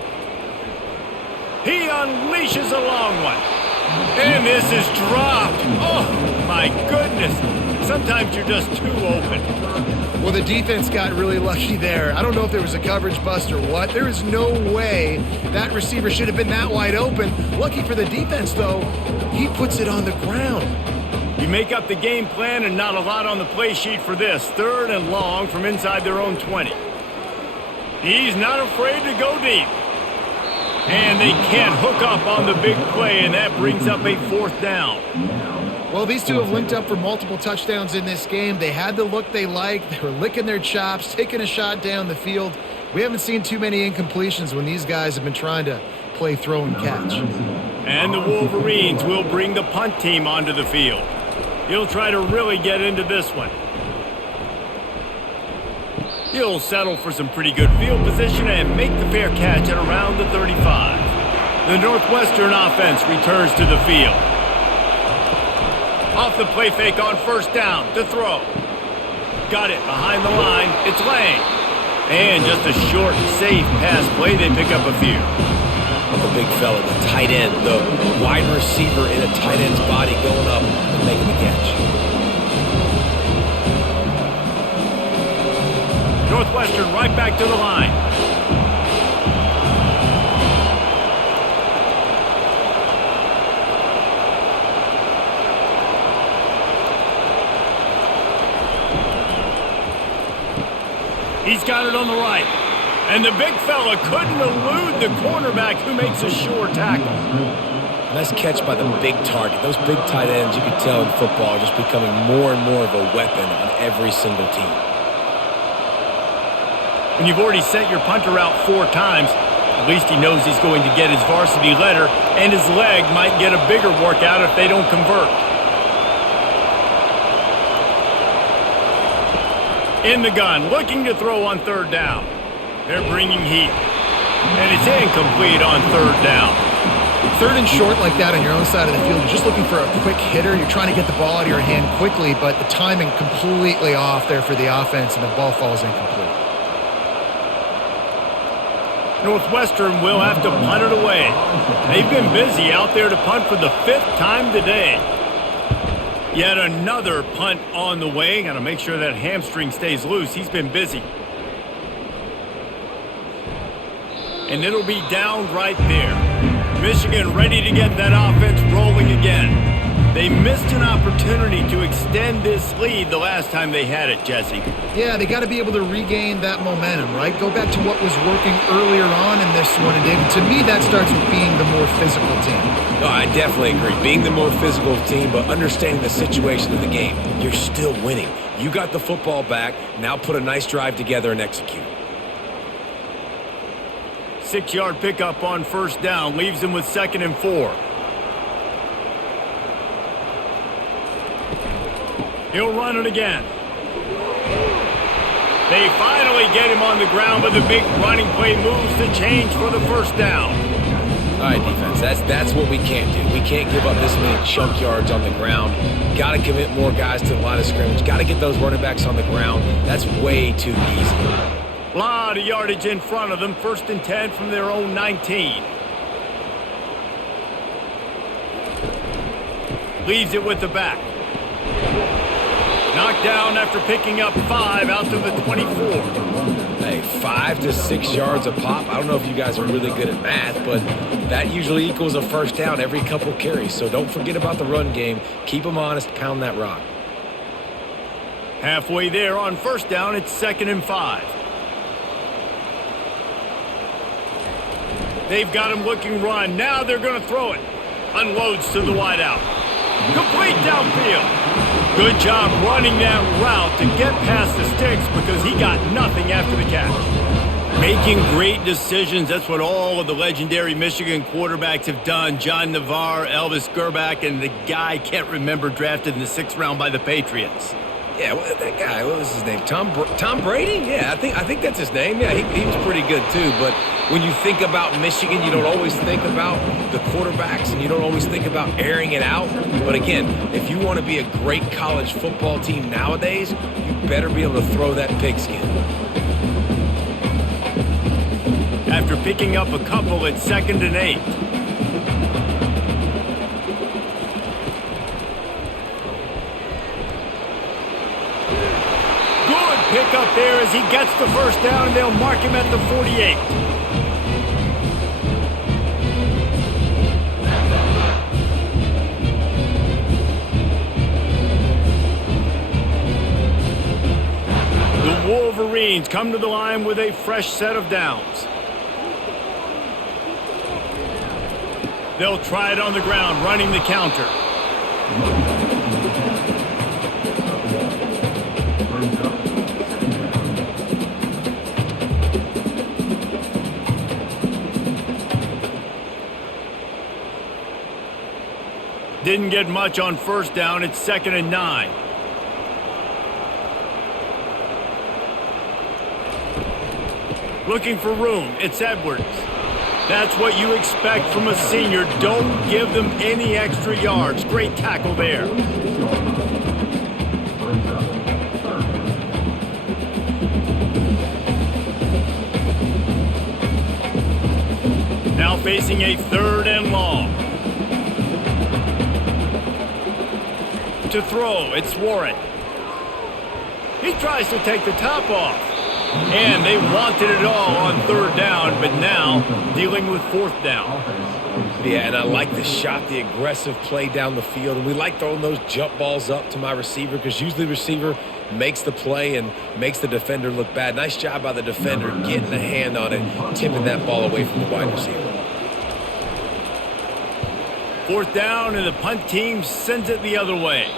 He unleashes a long one. And this is dropped. Oh, my goodness. Sometimes you're just too open. Well, the defense got really lucky there. I don't know if there was a coverage bust or what. There is no way that receiver should have been that wide open. Lucky for the defense, though, he puts it on the ground. You make up the game plan and not a lot on the play sheet for this. 3rd and long from inside their own 20. He's not afraid to go deep. And they can't hook up on the big play, and that brings up a 4th down. Well, these two have linked up for multiple touchdowns in this game. They had the look they liked. They were licking their chops, taking a shot down the field. We haven't seen too many incompletions when these guys have been trying to play throw and catch. And the Wolverines will bring the punt team onto the field. He'll try to really get into this one. He'll settle for some pretty good field position and make the fair catch at around the 35. The Northwestern offense returns to the field. Off the play fake on first down to throw. Got it behind the line. It's Lang. And just a short, safe pass play. They pick up a few. The big fella, the tight end, the wide receiver in a tight end's body going up and making the catch. Northwestern right back to the line. He's got it on the right. And the big fella couldn't elude the cornerback who makes a sure tackle. Nice catch by the big target. Those big tight ends, you can tell in football, are just becoming more and more of a weapon on every single team. When you've already sent your punter out 4 times, at least he knows he's going to get his varsity letter, and his leg might get a bigger workout if they don't convert. In the gun, looking to throw on 3rd down. They're bringing heat. And it's incomplete on 3rd down. 3rd and short like that on your own side of the field, you're just looking for a quick hitter. You're trying to get the ball out of your hand quickly, but the timing completely off there for the offense, and the ball falls incomplete. Northwestern will have to punt it away. They've been busy out there to punt for the 5th time today. Yet another punt on the way. Got to make sure that hamstring stays loose. He's been busy. And it'll be down right there. Michigan ready to get that offense rolling again. They missed an opportunity to extend this lead the last time they had it, Jesse. Yeah, they got to be able to regain that momentum, right? Go back to what was working earlier on in this one. And David, to me, that starts with being the more physical team. No, I definitely agree. Being the more physical team, but understanding the situation of the game. You're still winning. You got the football back. Now put a nice drive together and execute. 6-yard pickup on 1st down. Leaves them with 2nd and 4. He'll run it again. They finally get him on the ground, but the big running play moves the change for the 1st down. All right, defense, that's what we can't do. We can't give up this many chunk yards on the ground. Got to commit more guys to the line of scrimmage. Got to get those running backs on the ground. That's way too easy. A lot of yardage in front of them. 1st and 10 from their own 19. Leaves it with the back. Knocked down after picking up 5 out to the 24. Hey, 5 to 6 yards a pop. I don't know if you guys are really good at math, but that usually equals a 1st down every couple carries. So don't forget about the run game. Keep them honest. Pound that rock. Halfway there on 1st down, it's 2nd and 5. They've got him looking run. Now they're going to throw it. Unloads to the wideout. Complete downfield. Good job running that route to get past the sticks because he got nothing after the catch. Making great decisions. That's what all of the legendary Michigan quarterbacks have done. John Navarre, Elvis Gerbach, and the guy can't remember drafted in the 6th round by the Patriots. Yeah, that guy, what was his name? Tom Brady? Yeah, I think that's his name. Yeah, he was pretty good too. But when you think about Michigan, you don't always think about the quarterbacks, and you don't always think about airing it out. But again, if you want to be a great college football team nowadays, you better be able to throw that pigskin. After picking up a couple, it's 2nd and 8. Pick up there as he gets the 1st down, and they'll mark him at the 48. The Wolverines come to the line with a fresh set of downs. They'll try it on the ground, running the counter. Didn't get much on 1st down. It's 2nd and 9. Looking for room. It's Edwards. That's what you expect from a senior. Don't give them any extra yards. Great tackle there. Now facing a 3rd and long. To throw, it's Warren. He tries to take the top off. And they wanted it all on 3rd down, but now dealing with 4th down. Yeah, and I like the shot, the aggressive play down the field. And we like throwing those jump balls up to my receiver because usually the receiver makes the play and makes the defender look bad. Nice job by the defender getting a hand on it, tipping that ball away from the wide receiver. 4th down, and the punt team sends it the other way.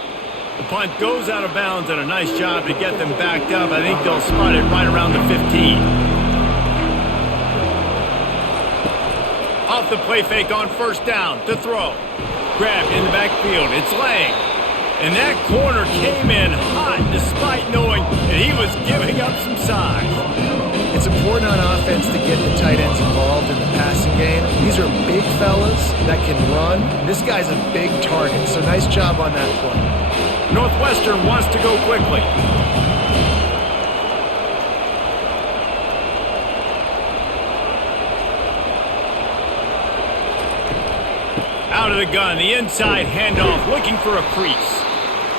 The punt goes out of bounds, and a nice job to get them backed up. I think they'll spot it right around the 15. Off the play fake on 1st down to throw. Grabbed in the backfield. It's Lang. And that corner came in hot despite knowing that he was giving up some size. It's important on offense to get the tight ends involved in the passing game. These are big fellas that can run. This guy's a big target, so nice job on that play. Northwestern wants to go quickly. Out of the gun, the inside handoff, looking for a crease.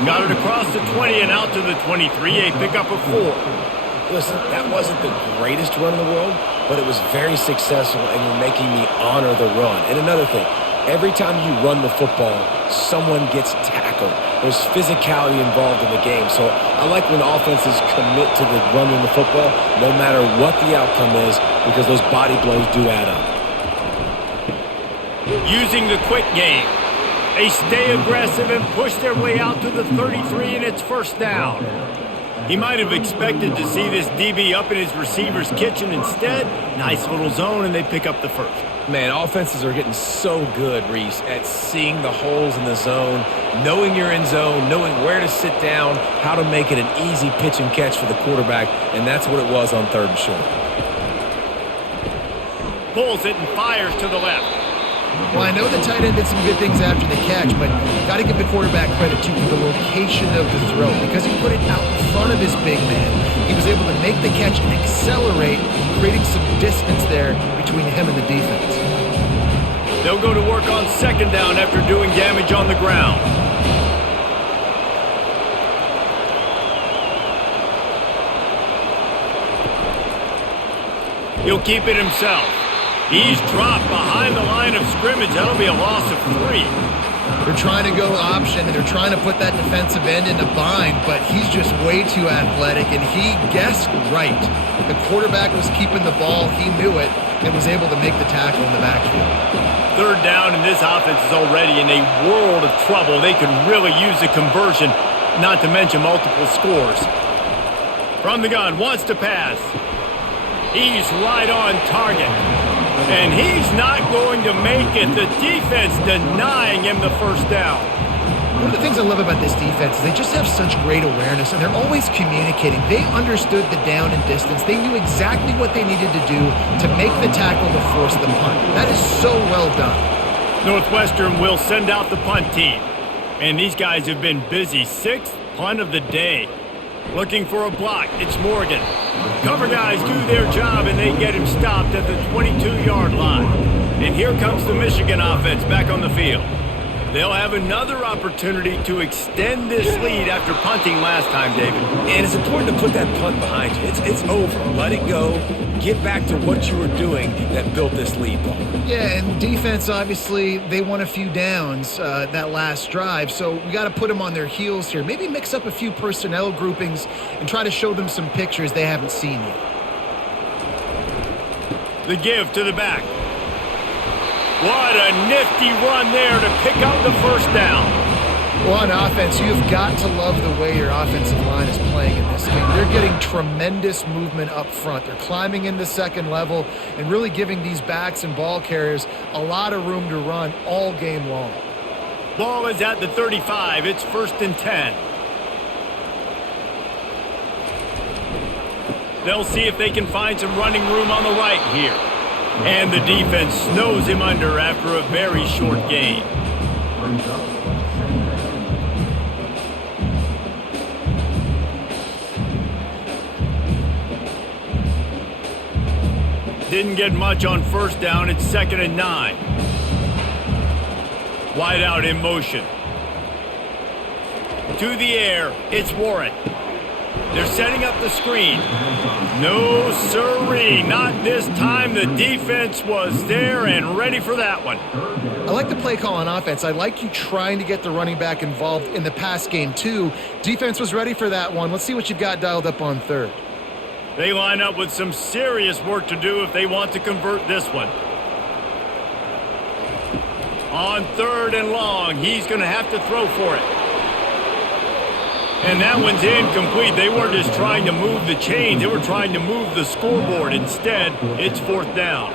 Got it across the 20 and out to the 23, a pickup of 4. Listen, that wasn't the greatest run in the world, but it was very successful, and you're making me honor the run. And another thing, every time you run the football, someone gets tackled. There's physicality involved in the game. So I like when offenses commit to the running the football, no matter what the outcome is, because those body blows do add up. Using the quick game. They stay aggressive and push their way out to the 33, and it's 1st down. He might have expected to see this DB up in his receiver's kitchen. Instead, nice little zone, and they pick up the 1st. Man, offenses are getting so good, Reese, at seeing the holes in the zone, knowing you're in zone, knowing where to sit down, how to make it an easy pitch and catch for the quarterback, and that's what it was on 3rd and short. Pulls it and fires to the left. Well, I know the tight end did some good things after the catch, but got to give the quarterback credit, too, for the location of the throw. Because he put it out in front of his big man, he was able to make the catch and accelerate, creating some distance there between him and the defense. They'll go to work on 2nd down after doing damage on the ground. He'll keep it himself. He's dropped behind the line of scrimmage. That'll be a loss of 3. They're trying to go option, and they're trying to put that defensive end in a bind, but he's just way too athletic, and he guessed right. The quarterback was keeping the ball. He knew it and was able to make the tackle in the backfield. 3rd down, and this offense is already in a world of trouble. They could really use a conversion, not to mention multiple scores. From the gun, wants to pass. He's right on target. And he's not going to make it. The defense denying him the 1st down. One of the things I love about this defense is they just have such great awareness, and they're always communicating. They understood the down and distance. They knew exactly what they needed to do to make the tackle to force the punt. That is so well done. Northwestern will send out the punt team. And these guys have been busy. 6th punt of the day. Looking for a block. It's Morgan. Cover guys do their job, and they get him stopped at the 22-yard line. And here comes the Michigan offense back on the field. They'll have another opportunity to extend this lead after punting last time, David. And it's important to put that punt behind you. It's over. Let it go. Get back to what you were doing that built this lead ball. Yeah, and defense, obviously, they won a few downs that last drive, so we got to put them on their heels here. Maybe mix up a few personnel groupings and try to show them some pictures they haven't seen yet. The give to the back. What a nifty run there to pick up the 1st down. Well, on offense, you've got to love the way your offensive line is playing in this game. They're getting tremendous movement up front. They're climbing in the 2nd level and really giving these backs and ball carriers a lot of room to run all game long. Ball is at the 35. It's 1st and 10. They'll see if they can find some running room on the right here. And the defense snows him under after a very short gain. Didn't get much on 1st down. It's 2nd and 9. Wide out in motion. To the air. It's Warren. They're setting up the screen. No sirree, not this time. The defense was there and ready for that one. I like the play call on offense. I like you trying to get the running back involved in the pass game too. Defense was ready for that one. Let's see what you've got dialed up on third. They line up with some serious work to do if they want to convert this one. On third and long, he's going to have to throw for it. And that one's incomplete. They weren't just trying to move the chains. They were trying to move the scoreboard. Instead, it's fourth down.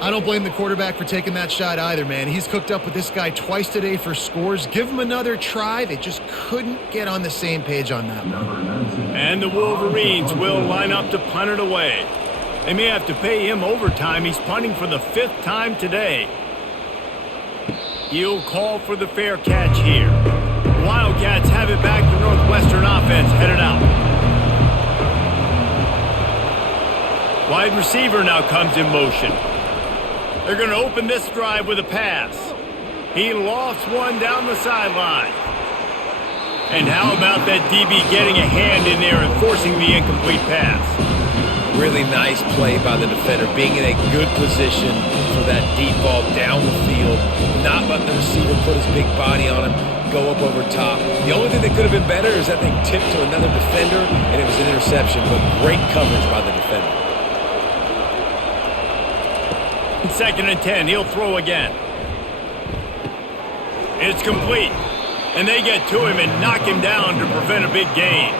I don't blame the quarterback for taking that shot either, man. He's cooked up with this guy twice today for scores. Give him another try. They just couldn't get on the same page on that one. And the Wolverines will line up to punt it away. They may have to pay him overtime. He's punting for the 5th time today. He'll call for the fair catch here. Wildcats have it back. The Northwestern offense headed out. Wide receiver now comes in motion. They're going to open this drive with a pass. He lofts one down the sideline. And how about that DB getting a hand in there and forcing the incomplete pass? Really nice play by the defender, being in a good position for that deep ball down the field, not letting the receiver put his big body on him, go up over top. The only thing that could have been better is that thing tipped to another defender, and it was an interception, but great coverage by the defender. 2nd and 10, he'll throw again. It's complete, and they get to him and knock him down to prevent a big gain.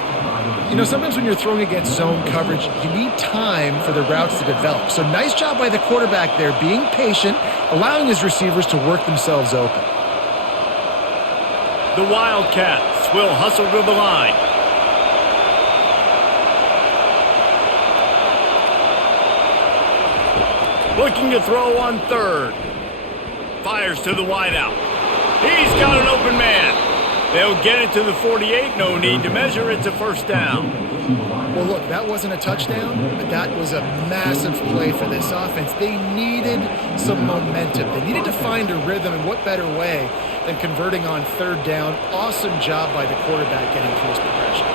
You know, sometimes when you're throwing against zone coverage, you need time for the routes to develop. So nice job by the quarterback there, being patient, allowing his receivers to work themselves open. The Wildcats will hustle to the line. Looking to throw on third. Fires to the wideout. He's got an open man. They'll get it to the 48. No need to measure. It's a first down. Well, look, that wasn't a touchdown, but that was a massive play for this offense. They needed some momentum. They needed to find a rhythm, and what better way than converting on third down. Awesome job by the quarterback getting to his progression.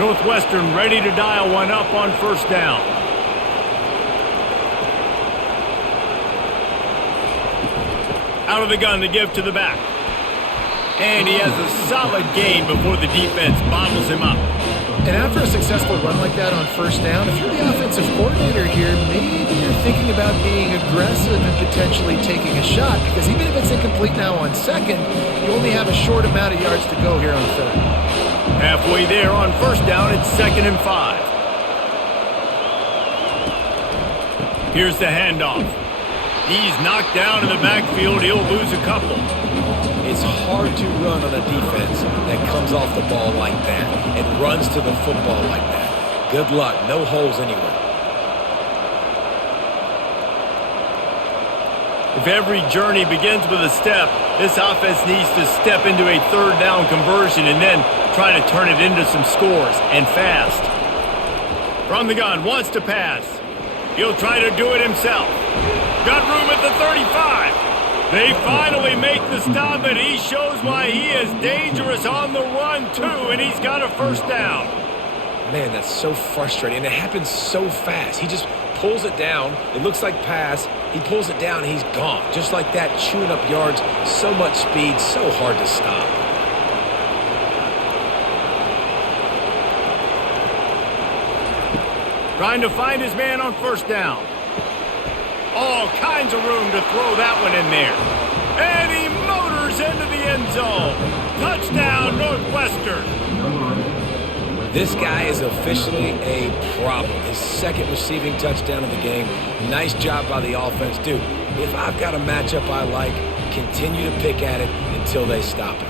Northwestern ready to dial one up on first down. Out of the gun to give to the back. And he has a solid gain before the defense bottles him up. And after a successful run like that on first down, if you're the offensive coordinator here, maybe you're thinking about being aggressive and potentially taking a shot, because even if it's incomplete now on second, you only have a short amount of yards to go here on third. Halfway there on first down, it's 2nd and 5. Here's the handoff. He's knocked down in the backfield. He'll lose a couple. It's hard to run on a defense that comes off the ball like that and runs to the football like that. Good luck. No holes anywhere. If every journey begins with a step, this offense needs to step into a third down conversion and then try to turn it into some scores, and fast. From the gun, wants to pass. He'll try to do it himself. Got room at the 35. They finally make the stop, and he shows why he is dangerous on the run, too, and he's got a first down. Man, that's so frustrating, and it happens so fast. He just pulls it down. It looks like pass. He pulls it down, and he's gone. Just like that, chewing up yards. So much speed, so hard to stop. Trying to find his man on first down. All kinds of room to throw that one in there. And he motors into the end zone. Touchdown, Northwestern. This guy is officially a problem. His 2nd receiving touchdown of the game. Nice job by the offense. Dude, if I've got a matchup I like, continue to pick at it until they stop it.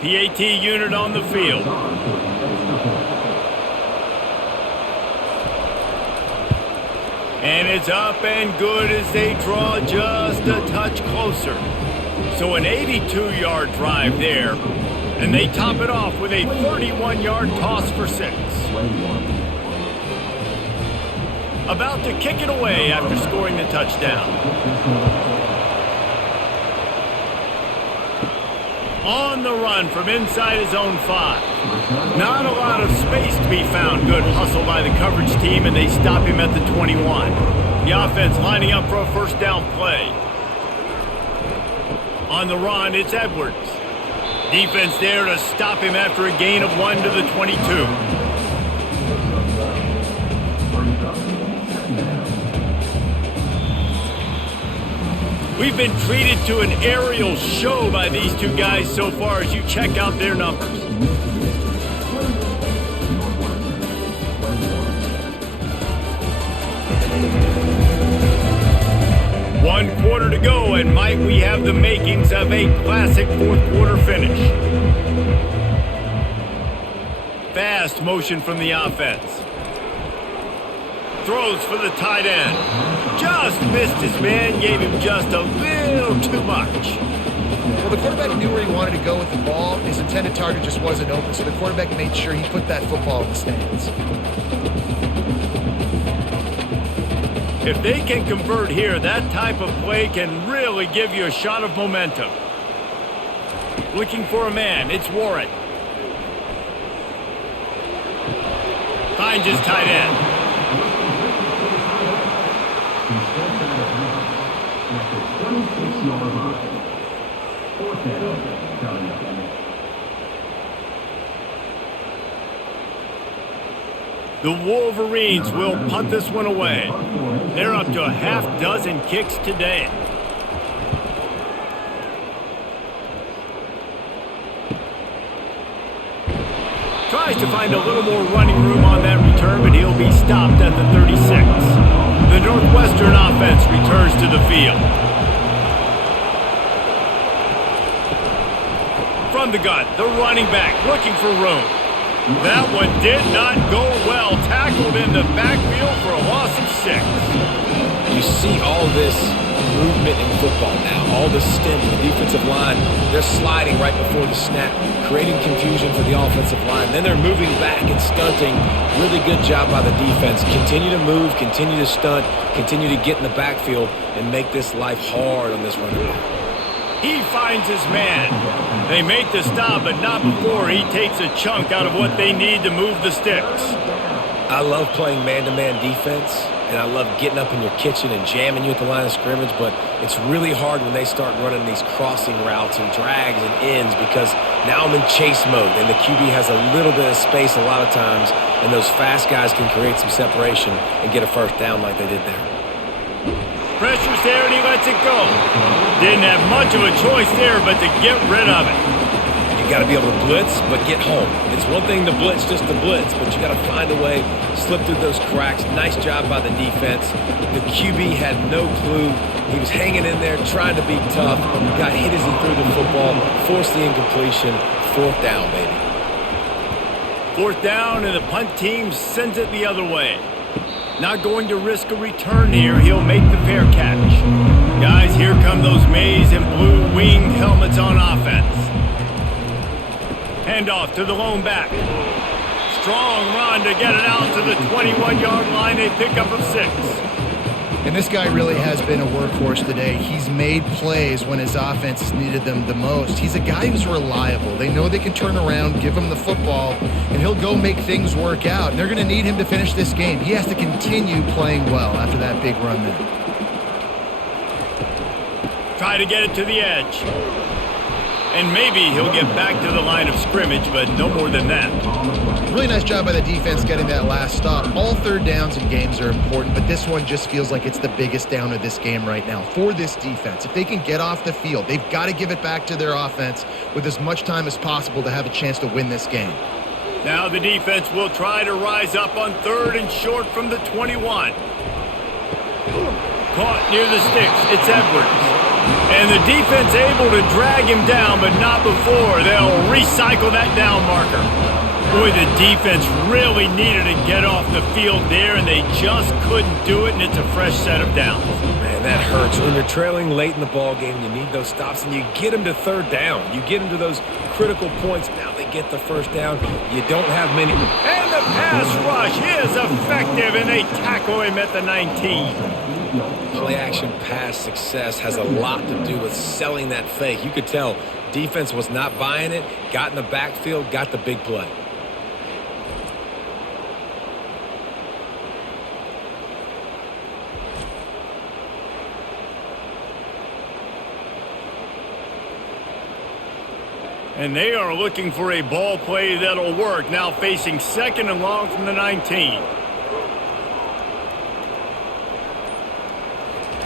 PAT unit on the field. And it's up and good as they draw just a touch closer. So an 82-yard drive there, and they top it off with a 31-yard toss for 6. About to kick it away after scoring the touchdown. On the run from inside his own 5. Not a lot of space to be found. Good hustle by the coverage team, and they stop him at the 21. The offense lining up for a first down play. On the run, it's Edwards. Defense there to stop him after a gain of 1 to the 22. We've been treated to an aerial show by these two guys so far as you check out their numbers. One quarter to go, and might we have the makings of a classic fourth quarter finish. Fast motion from the offense. Throws for the tight end. Just missed his man, gave him just a little too much. Well, the quarterback knew where he wanted to go with the ball. His intended target just wasn't open, so the quarterback made sure he put that football in the stands. If they can convert here, that type of play can really give you a shot of momentum. Looking for a man, it's Warren. Finds his tight end. The Wolverines will punt this one away. They're up to a half dozen kicks today. Tries to find a little more running room on that return, but he'll be stopped at the 36. The Northwestern offense returns to the field. From the gun, the running back looking for room. That one did not go well. Tackled in the backfield for a loss of 6. You see all this movement in football now. All the stem, the defensive line, they're sliding right before the snap, creating confusion for the offensive line. Then they're moving back and stunting. Really good job by the defense. Continue to move, continue to stunt, continue to get in the backfield, and make this life hard on this running back. He finds his man. They make the stop, but not before he takes a chunk out of what they need to move the sticks. I love playing man-to-man defense, and I love getting up in your kitchen and jamming you at the line of scrimmage, but it's really hard when they start running these crossing routes and drags and ends because now I'm in chase mode, and the QB has a little bit of space a lot of times, and those fast guys can create some separation and get a first down like they did there. Pressure's there, and he lets it go. Didn't have much of a choice there, but to get rid of it. You got to be able to blitz, but get home. It's one thing to blitz just to blitz, but you got to find a way, slip through those cracks. Nice job by the defense. The QB had no clue. He was hanging in there, trying to be tough. Got hit as he threw the football, forced the incompletion. Fourth down, baby. Fourth down, and the punt team sends it the other way. Not going to risk a return here. He'll make the fair catch. Guys, here come those maize and blue winged helmets on offense. Handoff to the lone back. Strong run to get it out to the 21-yard line. A pickup of 6. And this guy really has been a workhorse today. He's made plays when his offense has needed them the most. He's a guy who's reliable. They know they can turn around, give him the football, and he'll go make things work out. And they're going to need him to finish this game. He has to continue playing well after that big run there. Try to get it to the edge. And maybe he'll get back to the line of scrimmage, but no more than that. Really nice job by the defense getting that last stop. All third downs in games are important, but this one just feels like it's the biggest down of this game right now for this defense. If they can get off the field, they've got to give it back to their offense with as much time as possible to have a chance to win this game. Now the defense will try to rise up on 3rd and short from the 21. Caught near the sticks. It's Edwards. And the defense able to drag him down, but not before. They'll recycle that down marker. Boy, the defense really needed to get off the field there, and they just couldn't do it, and it's a fresh set of downs. Man, that hurts. When you're trailing late in the ball game, you need those stops, and you get them to third down. You get them to those critical points. Now they get the first down. You don't have many. And the pass rush is effective, and they tackle him at the 19. Play-action pass success has a lot to do with selling that fake. You could tell defense was not buying it, got in the backfield, got the big play. And they are looking for a ball play that'll work. Now facing second and long from the 19.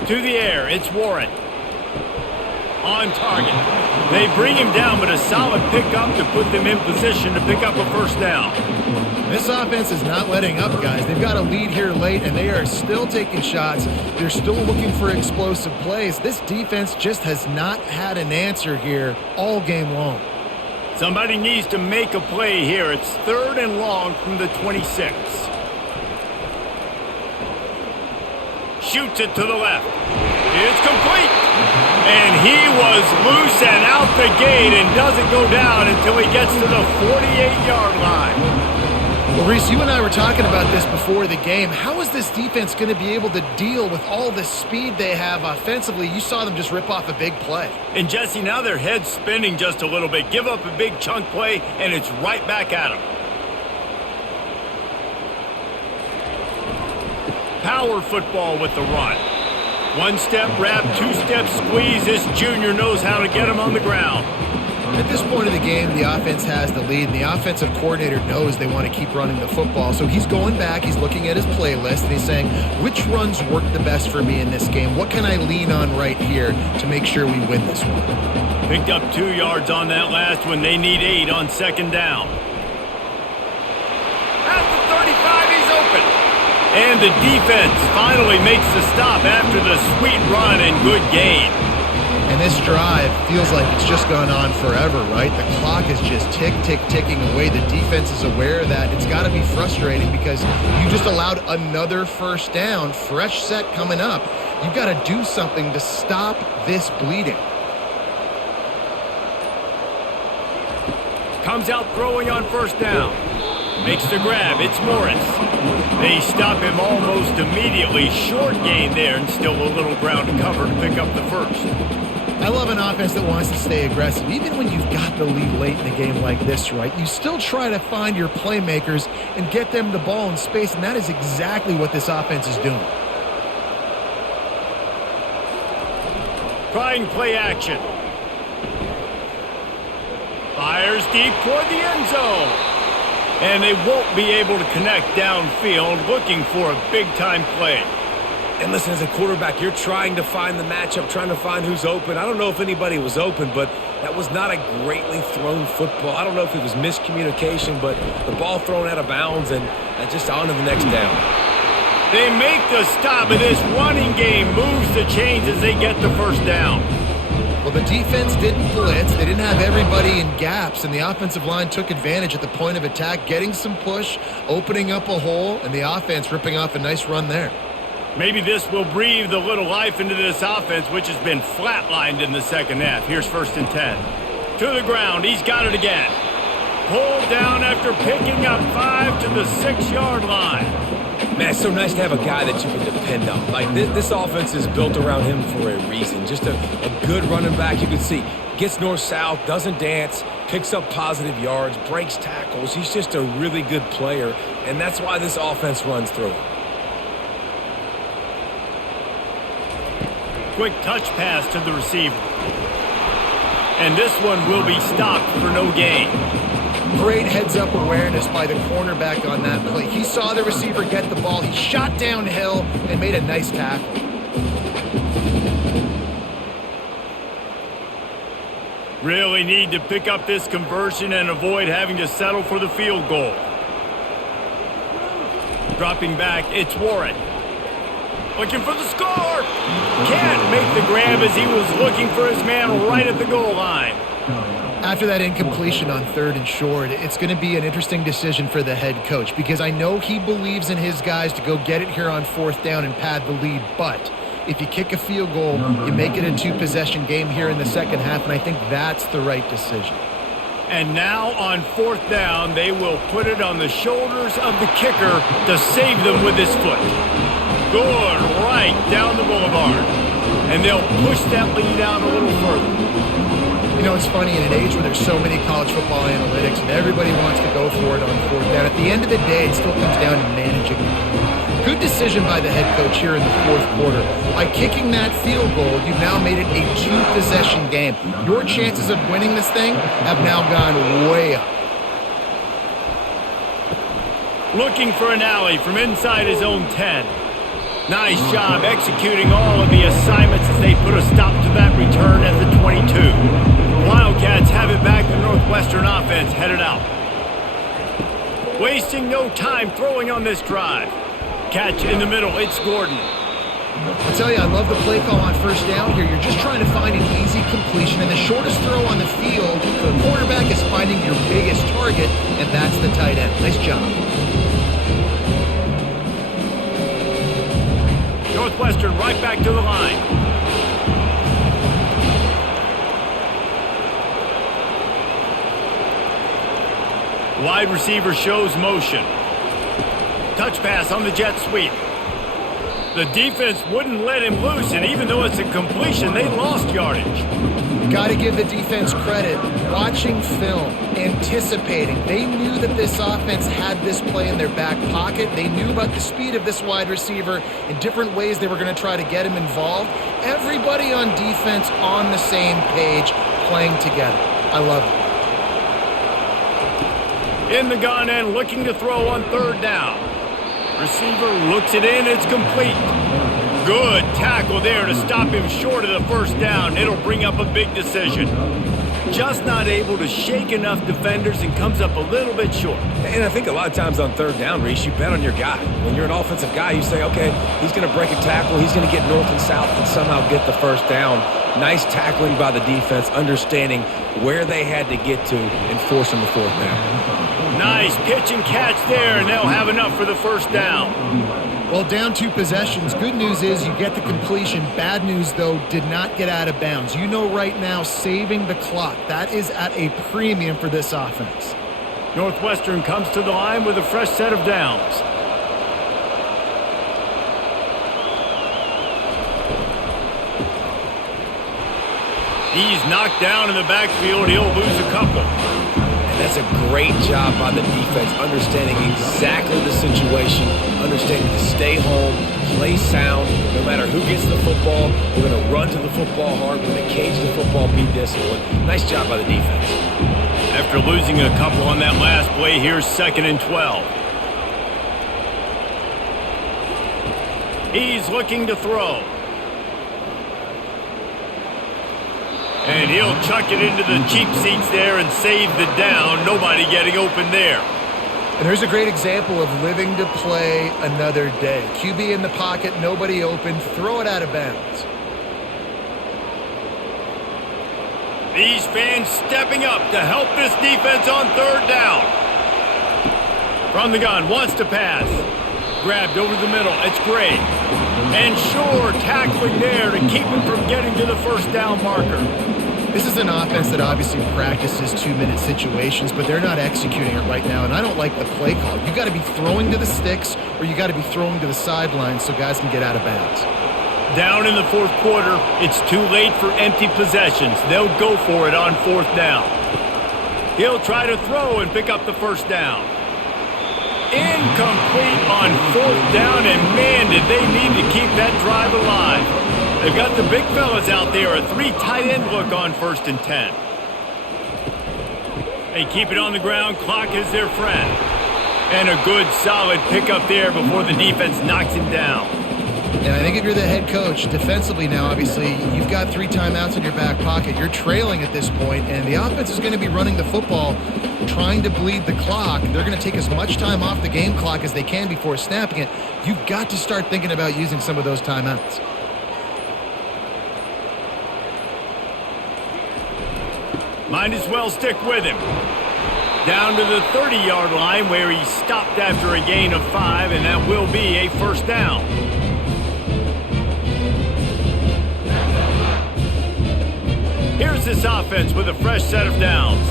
To the air, it's Warren. On target. They bring him down, but a solid pickup to put them in position to pick up a first down. This offense is not letting up, guys. They've got a lead here late, and they are still taking shots. They're still looking for explosive plays. This defense just has not had an answer here all game long. Somebody needs to make a play here. It's third and long from the 26. Shoots it to the left. It's complete. And he was loose and out the gate and doesn't go down until he gets to the 48-yard line. Well, Reese, you and I were talking about this before the game. How is this defense going to be able to deal with all the speed they have offensively? You saw them just rip off a big play. And, Jesse, now their head's spinning just a little bit. Give up a big chunk play, and it's right back at them. Power football with the run. One-step wrap, two-step squeeze. This junior knows how to get him on the ground. At this point of the game, the offense has the lead, and the offensive coordinator knows they want to keep running the football. So he's going back, he's looking at his playlist, and he's saying, which runs work the best for me in this game? What can I lean on right here to make sure we win this one? Picked up 2 yards on that last one. They need 8 on second down. At the 35, he's open. And the defense finally makes the stop after the sweet run and good gain. And this drive feels like it's just gone on forever, right? The clock is just ticking away. The defense is aware of that. It's got to be frustrating because you just allowed another first down, fresh set coming up. You've got to do something to stop this bleeding. Comes out throwing on first down. Makes the grab. It's Morris. They stop him almost immediately. Short gain there and still a little ground to cover to pick up the first. I love an offense that wants to stay aggressive. Even when you've got the lead late in a game like this, right, you still try to find your playmakers and get them the ball in space, and that is exactly what this offense is doing. Trying play action. Fires deep toward the end zone. And they won't be able to connect downfield, looking for a big-time play. And listen, as a quarterback, you're trying to find the matchup, trying to find who's open. I don't know if anybody was open, but that was not a greatly thrown football. I don't know if it was miscommunication, but the ball thrown out of bounds and just on to the next down. They make the stop, and this running game moves the chains as they get the first down. Well, the defense didn't blitz. They didn't have everybody in gaps, and the offensive line took advantage at the point of attack, getting some push, opening up a hole, and the offense ripping off a nice run there. Maybe this will breathe a little life into this offense, which has been flatlined in the second half. Here's 1st and 10. To the ground. He's got it again. Pulled down after picking up 5 to the 6-yard line. Man, it's so nice to have a guy that you can depend on. Like, this offense is built around him for a reason. Just a good running back. You can see, gets north-south, doesn't dance, picks up positive yards, breaks tackles. He's just a really good player, and that's why this offense runs through him. Quick touch pass to the receiver. And this one will be stopped for no gain. Great heads-up awareness by the cornerback on that play. He saw the receiver get the ball. He shot downhill and made a nice tackle. Really need to pick up this conversion and avoid having to settle for the field goal. Dropping back, it's Warren. Looking for the score. Can't make the grab as he was looking for his man right at the goal line. After that incompletion on 3rd and short, it's going to be an interesting decision for the head coach because I know he believes in his guys to go get it here on 4th down and pad the lead, but if you kick a field goal, you make it a 2-possession game here in the second half, and I think that's the right decision. And now on 4th down, they will put it on the shoulders of the kicker to save them with his foot. Good, right down the boulevard. And they'll push that lead out a little further. You know, it's funny, in an age where there's so many college football analytics and everybody wants to go for it on 4th down, at the end of the day, it still comes down to managing the game. Good decision by the head coach here in the 4th quarter. By kicking that field goal, you've now made it a 2-possession game. Your chances of winning this thing have now gone way up. Looking for an alley from inside his own 10. Nice job executing all of the assignments as they put a stop to that return at the 22. Wildcats have it back. The Northwestern offense headed out. Wasting no time throwing on this drive. Catch in the middle. It's Gordon. I tell you, I love the play call on 1st down here. You're just trying to find an easy completion, and the shortest throw on the field for the quarterback is finding your biggest target, and that's the tight end. Nice job. Northwestern right back to the line. Wide receiver shows motion. Touch pass on the jet sweep. The defense wouldn't let him loose, and even though it's a completion, they lost yardage. Got to give the defense credit. Watching film, anticipating. They knew that this offense had this play in their back pocket. They knew about the speed of this wide receiver and different ways they were going to try to get him involved. Everybody on defense on the same page, playing together. I love it. In the gun and looking to throw on 3rd down. Receiver looks it in. It's complete. Good tackle there to stop him short of the 1st down. It'll bring up a big decision. Just not able to shake enough defenders and comes up a little bit short. And I think a lot of times on 3rd down, Reese, you bet on your guy. When you're an offensive guy, you say, okay, he's going to break a tackle. He's going to get north and south and somehow get the 1st down. Nice tackling by the defense, understanding where they had to get to and forcing the 4th down. Nice pitch and catch there, and they'll have enough for the 1st down. Well, down 2 possessions. Good news is you get the completion. Bad news, though, did not get out of bounds. You know right now, saving the clock. That is at a premium for this offense. Northwestern comes to the line with a fresh set of downs. He's knocked down in the backfield. He'll lose a couple. And that's a great job by the defense, understanding exactly the situation, understanding to stay home, play sound. No matter who gets the football, we're going to run to the football hard. We're going to cage the football, be disciplined. Nice job by the defense. After losing a couple on that last play, here's 2nd and 12. He's looking to throw. And he'll chuck it into the cheap seats there and save the down. Nobody getting open there. And there's a great example of living to play another day. QB in the pocket, nobody open, throw it out of bounds. These fans stepping up to help this defense on 3rd down. From the gun, wants to pass. Grabbed over the middle, it's Gray. And Shore tackling there to keep him from getting to the 1st down marker. This is an offense that obviously practices 2-minute situations, but they're not executing it right now, and I don't like the play call. You got to be throwing to the sticks, or you got to be throwing to the sidelines so guys can get out of bounds. Down in the 4th quarter, it's too late for empty possessions. They'll go for it on 4th down. He'll try to throw and pick up the 1st down. Incomplete on 4th down, and man, did they need to keep that drive alive. They've got the big fellas out there, a 3 tight end look on 1st and 10. They keep it on the ground, clock is their friend. And a good solid pickup there before the defense knocks him down. And I think if you're the head coach, defensively now, obviously, you've got 3 timeouts in your back pocket. You're trailing at this point, and the offense is going to be running the football, trying to bleed the clock. They're going to take as much time off the game clock as they can before snapping it. You've got to start thinking about using some of those timeouts. Might as well stick with him. Down to the 30-yard line where he stopped after a gain of 5, and that will be a first down. Here's this offense with a fresh set of downs.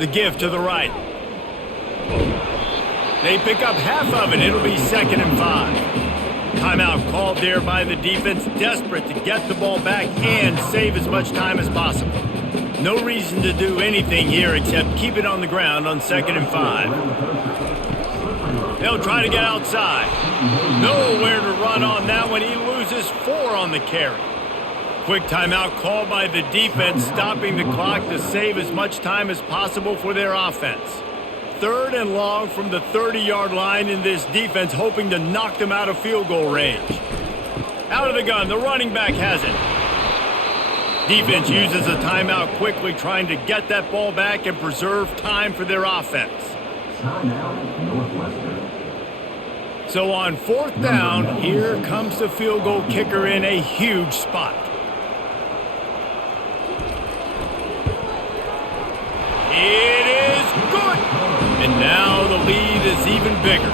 The give to the right. They pick up half of it. It'll be 2nd and 5. Timeout called there by the defense, desperate to get the ball back and save as much time as possible. No reason to do anything here except keep it on the ground on 2nd and 5. They'll try to get outside. Nowhere to run on that one. He loses 4 on the carry. Quick timeout called by the defense, stopping the clock to save as much time as possible for their offense. 3rd and long from the 30-yard line, in this defense hoping to knock them out of field goal range. Out of the gun, the running back has it. Defense uses a timeout quickly, trying to get that ball back and preserve time for their offense. Northwestern. So on 4th down, here comes the field goal kicker in a huge spot. It is good! And now the lead is even bigger.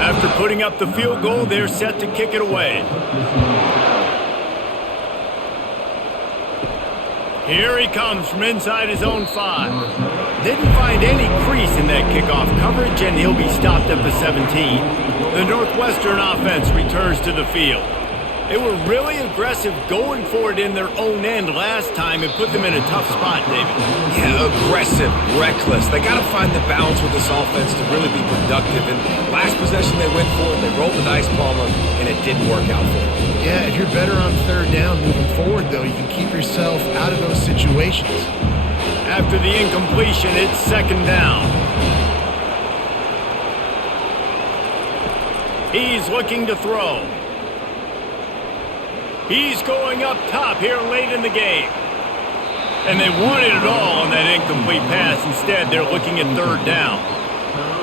After putting up the field goal, they're set to kick it away. Here he comes from inside his own 5. Didn't find any crease in that kickoff coverage, and he'll be stopped at the 17. The Northwestern offense returns to the field. They were really aggressive going for it in their own end last time and put them in a tough spot, David. Yeah, aggressive, reckless. They got to find the balance with this offense to really be productive. And last possession they went for it, they rolled the dice, Palmer, and it didn't work out for them. Yeah, if you're better on 3rd down moving forward, though, you can keep yourself out of those situations. After the incompletion, it's 2nd down. He's looking to throw. He's going up top here late in the game. And they wanted it all on that incomplete pass. Instead, they're looking at 3rd down.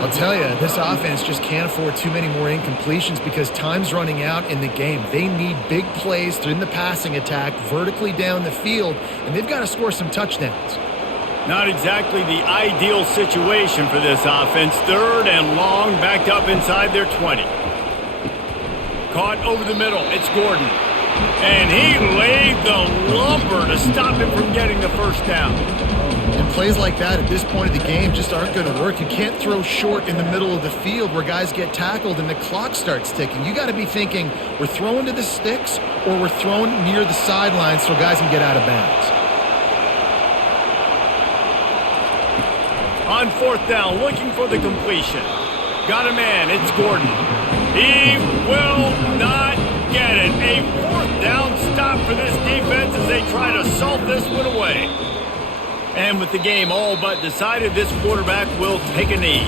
I'll tell you, this offense just can't afford too many more incompletions because time's running out in the game. They need big plays in the passing attack, vertically down the field, and they've got to score some touchdowns. Not exactly the ideal situation for this offense. 3rd and long, backed up inside their 20. Caught over the middle. It's Gordon. And he laid the lumber to stop him from getting the first down. And plays like that at this point of the game just aren't going to work. You can't throw short in the middle of the field where guys get tackled and the clock starts ticking. You got to be thinking we're throwing to the sticks or we're throwing near the sidelines so guys can get out of bounds. On 4th down, looking for the completion. Got a man. It's Gordon. He will not get it. A 4th down stop for this defense as they try to salt this one away. And with the game all but decided, this quarterback will take a knee.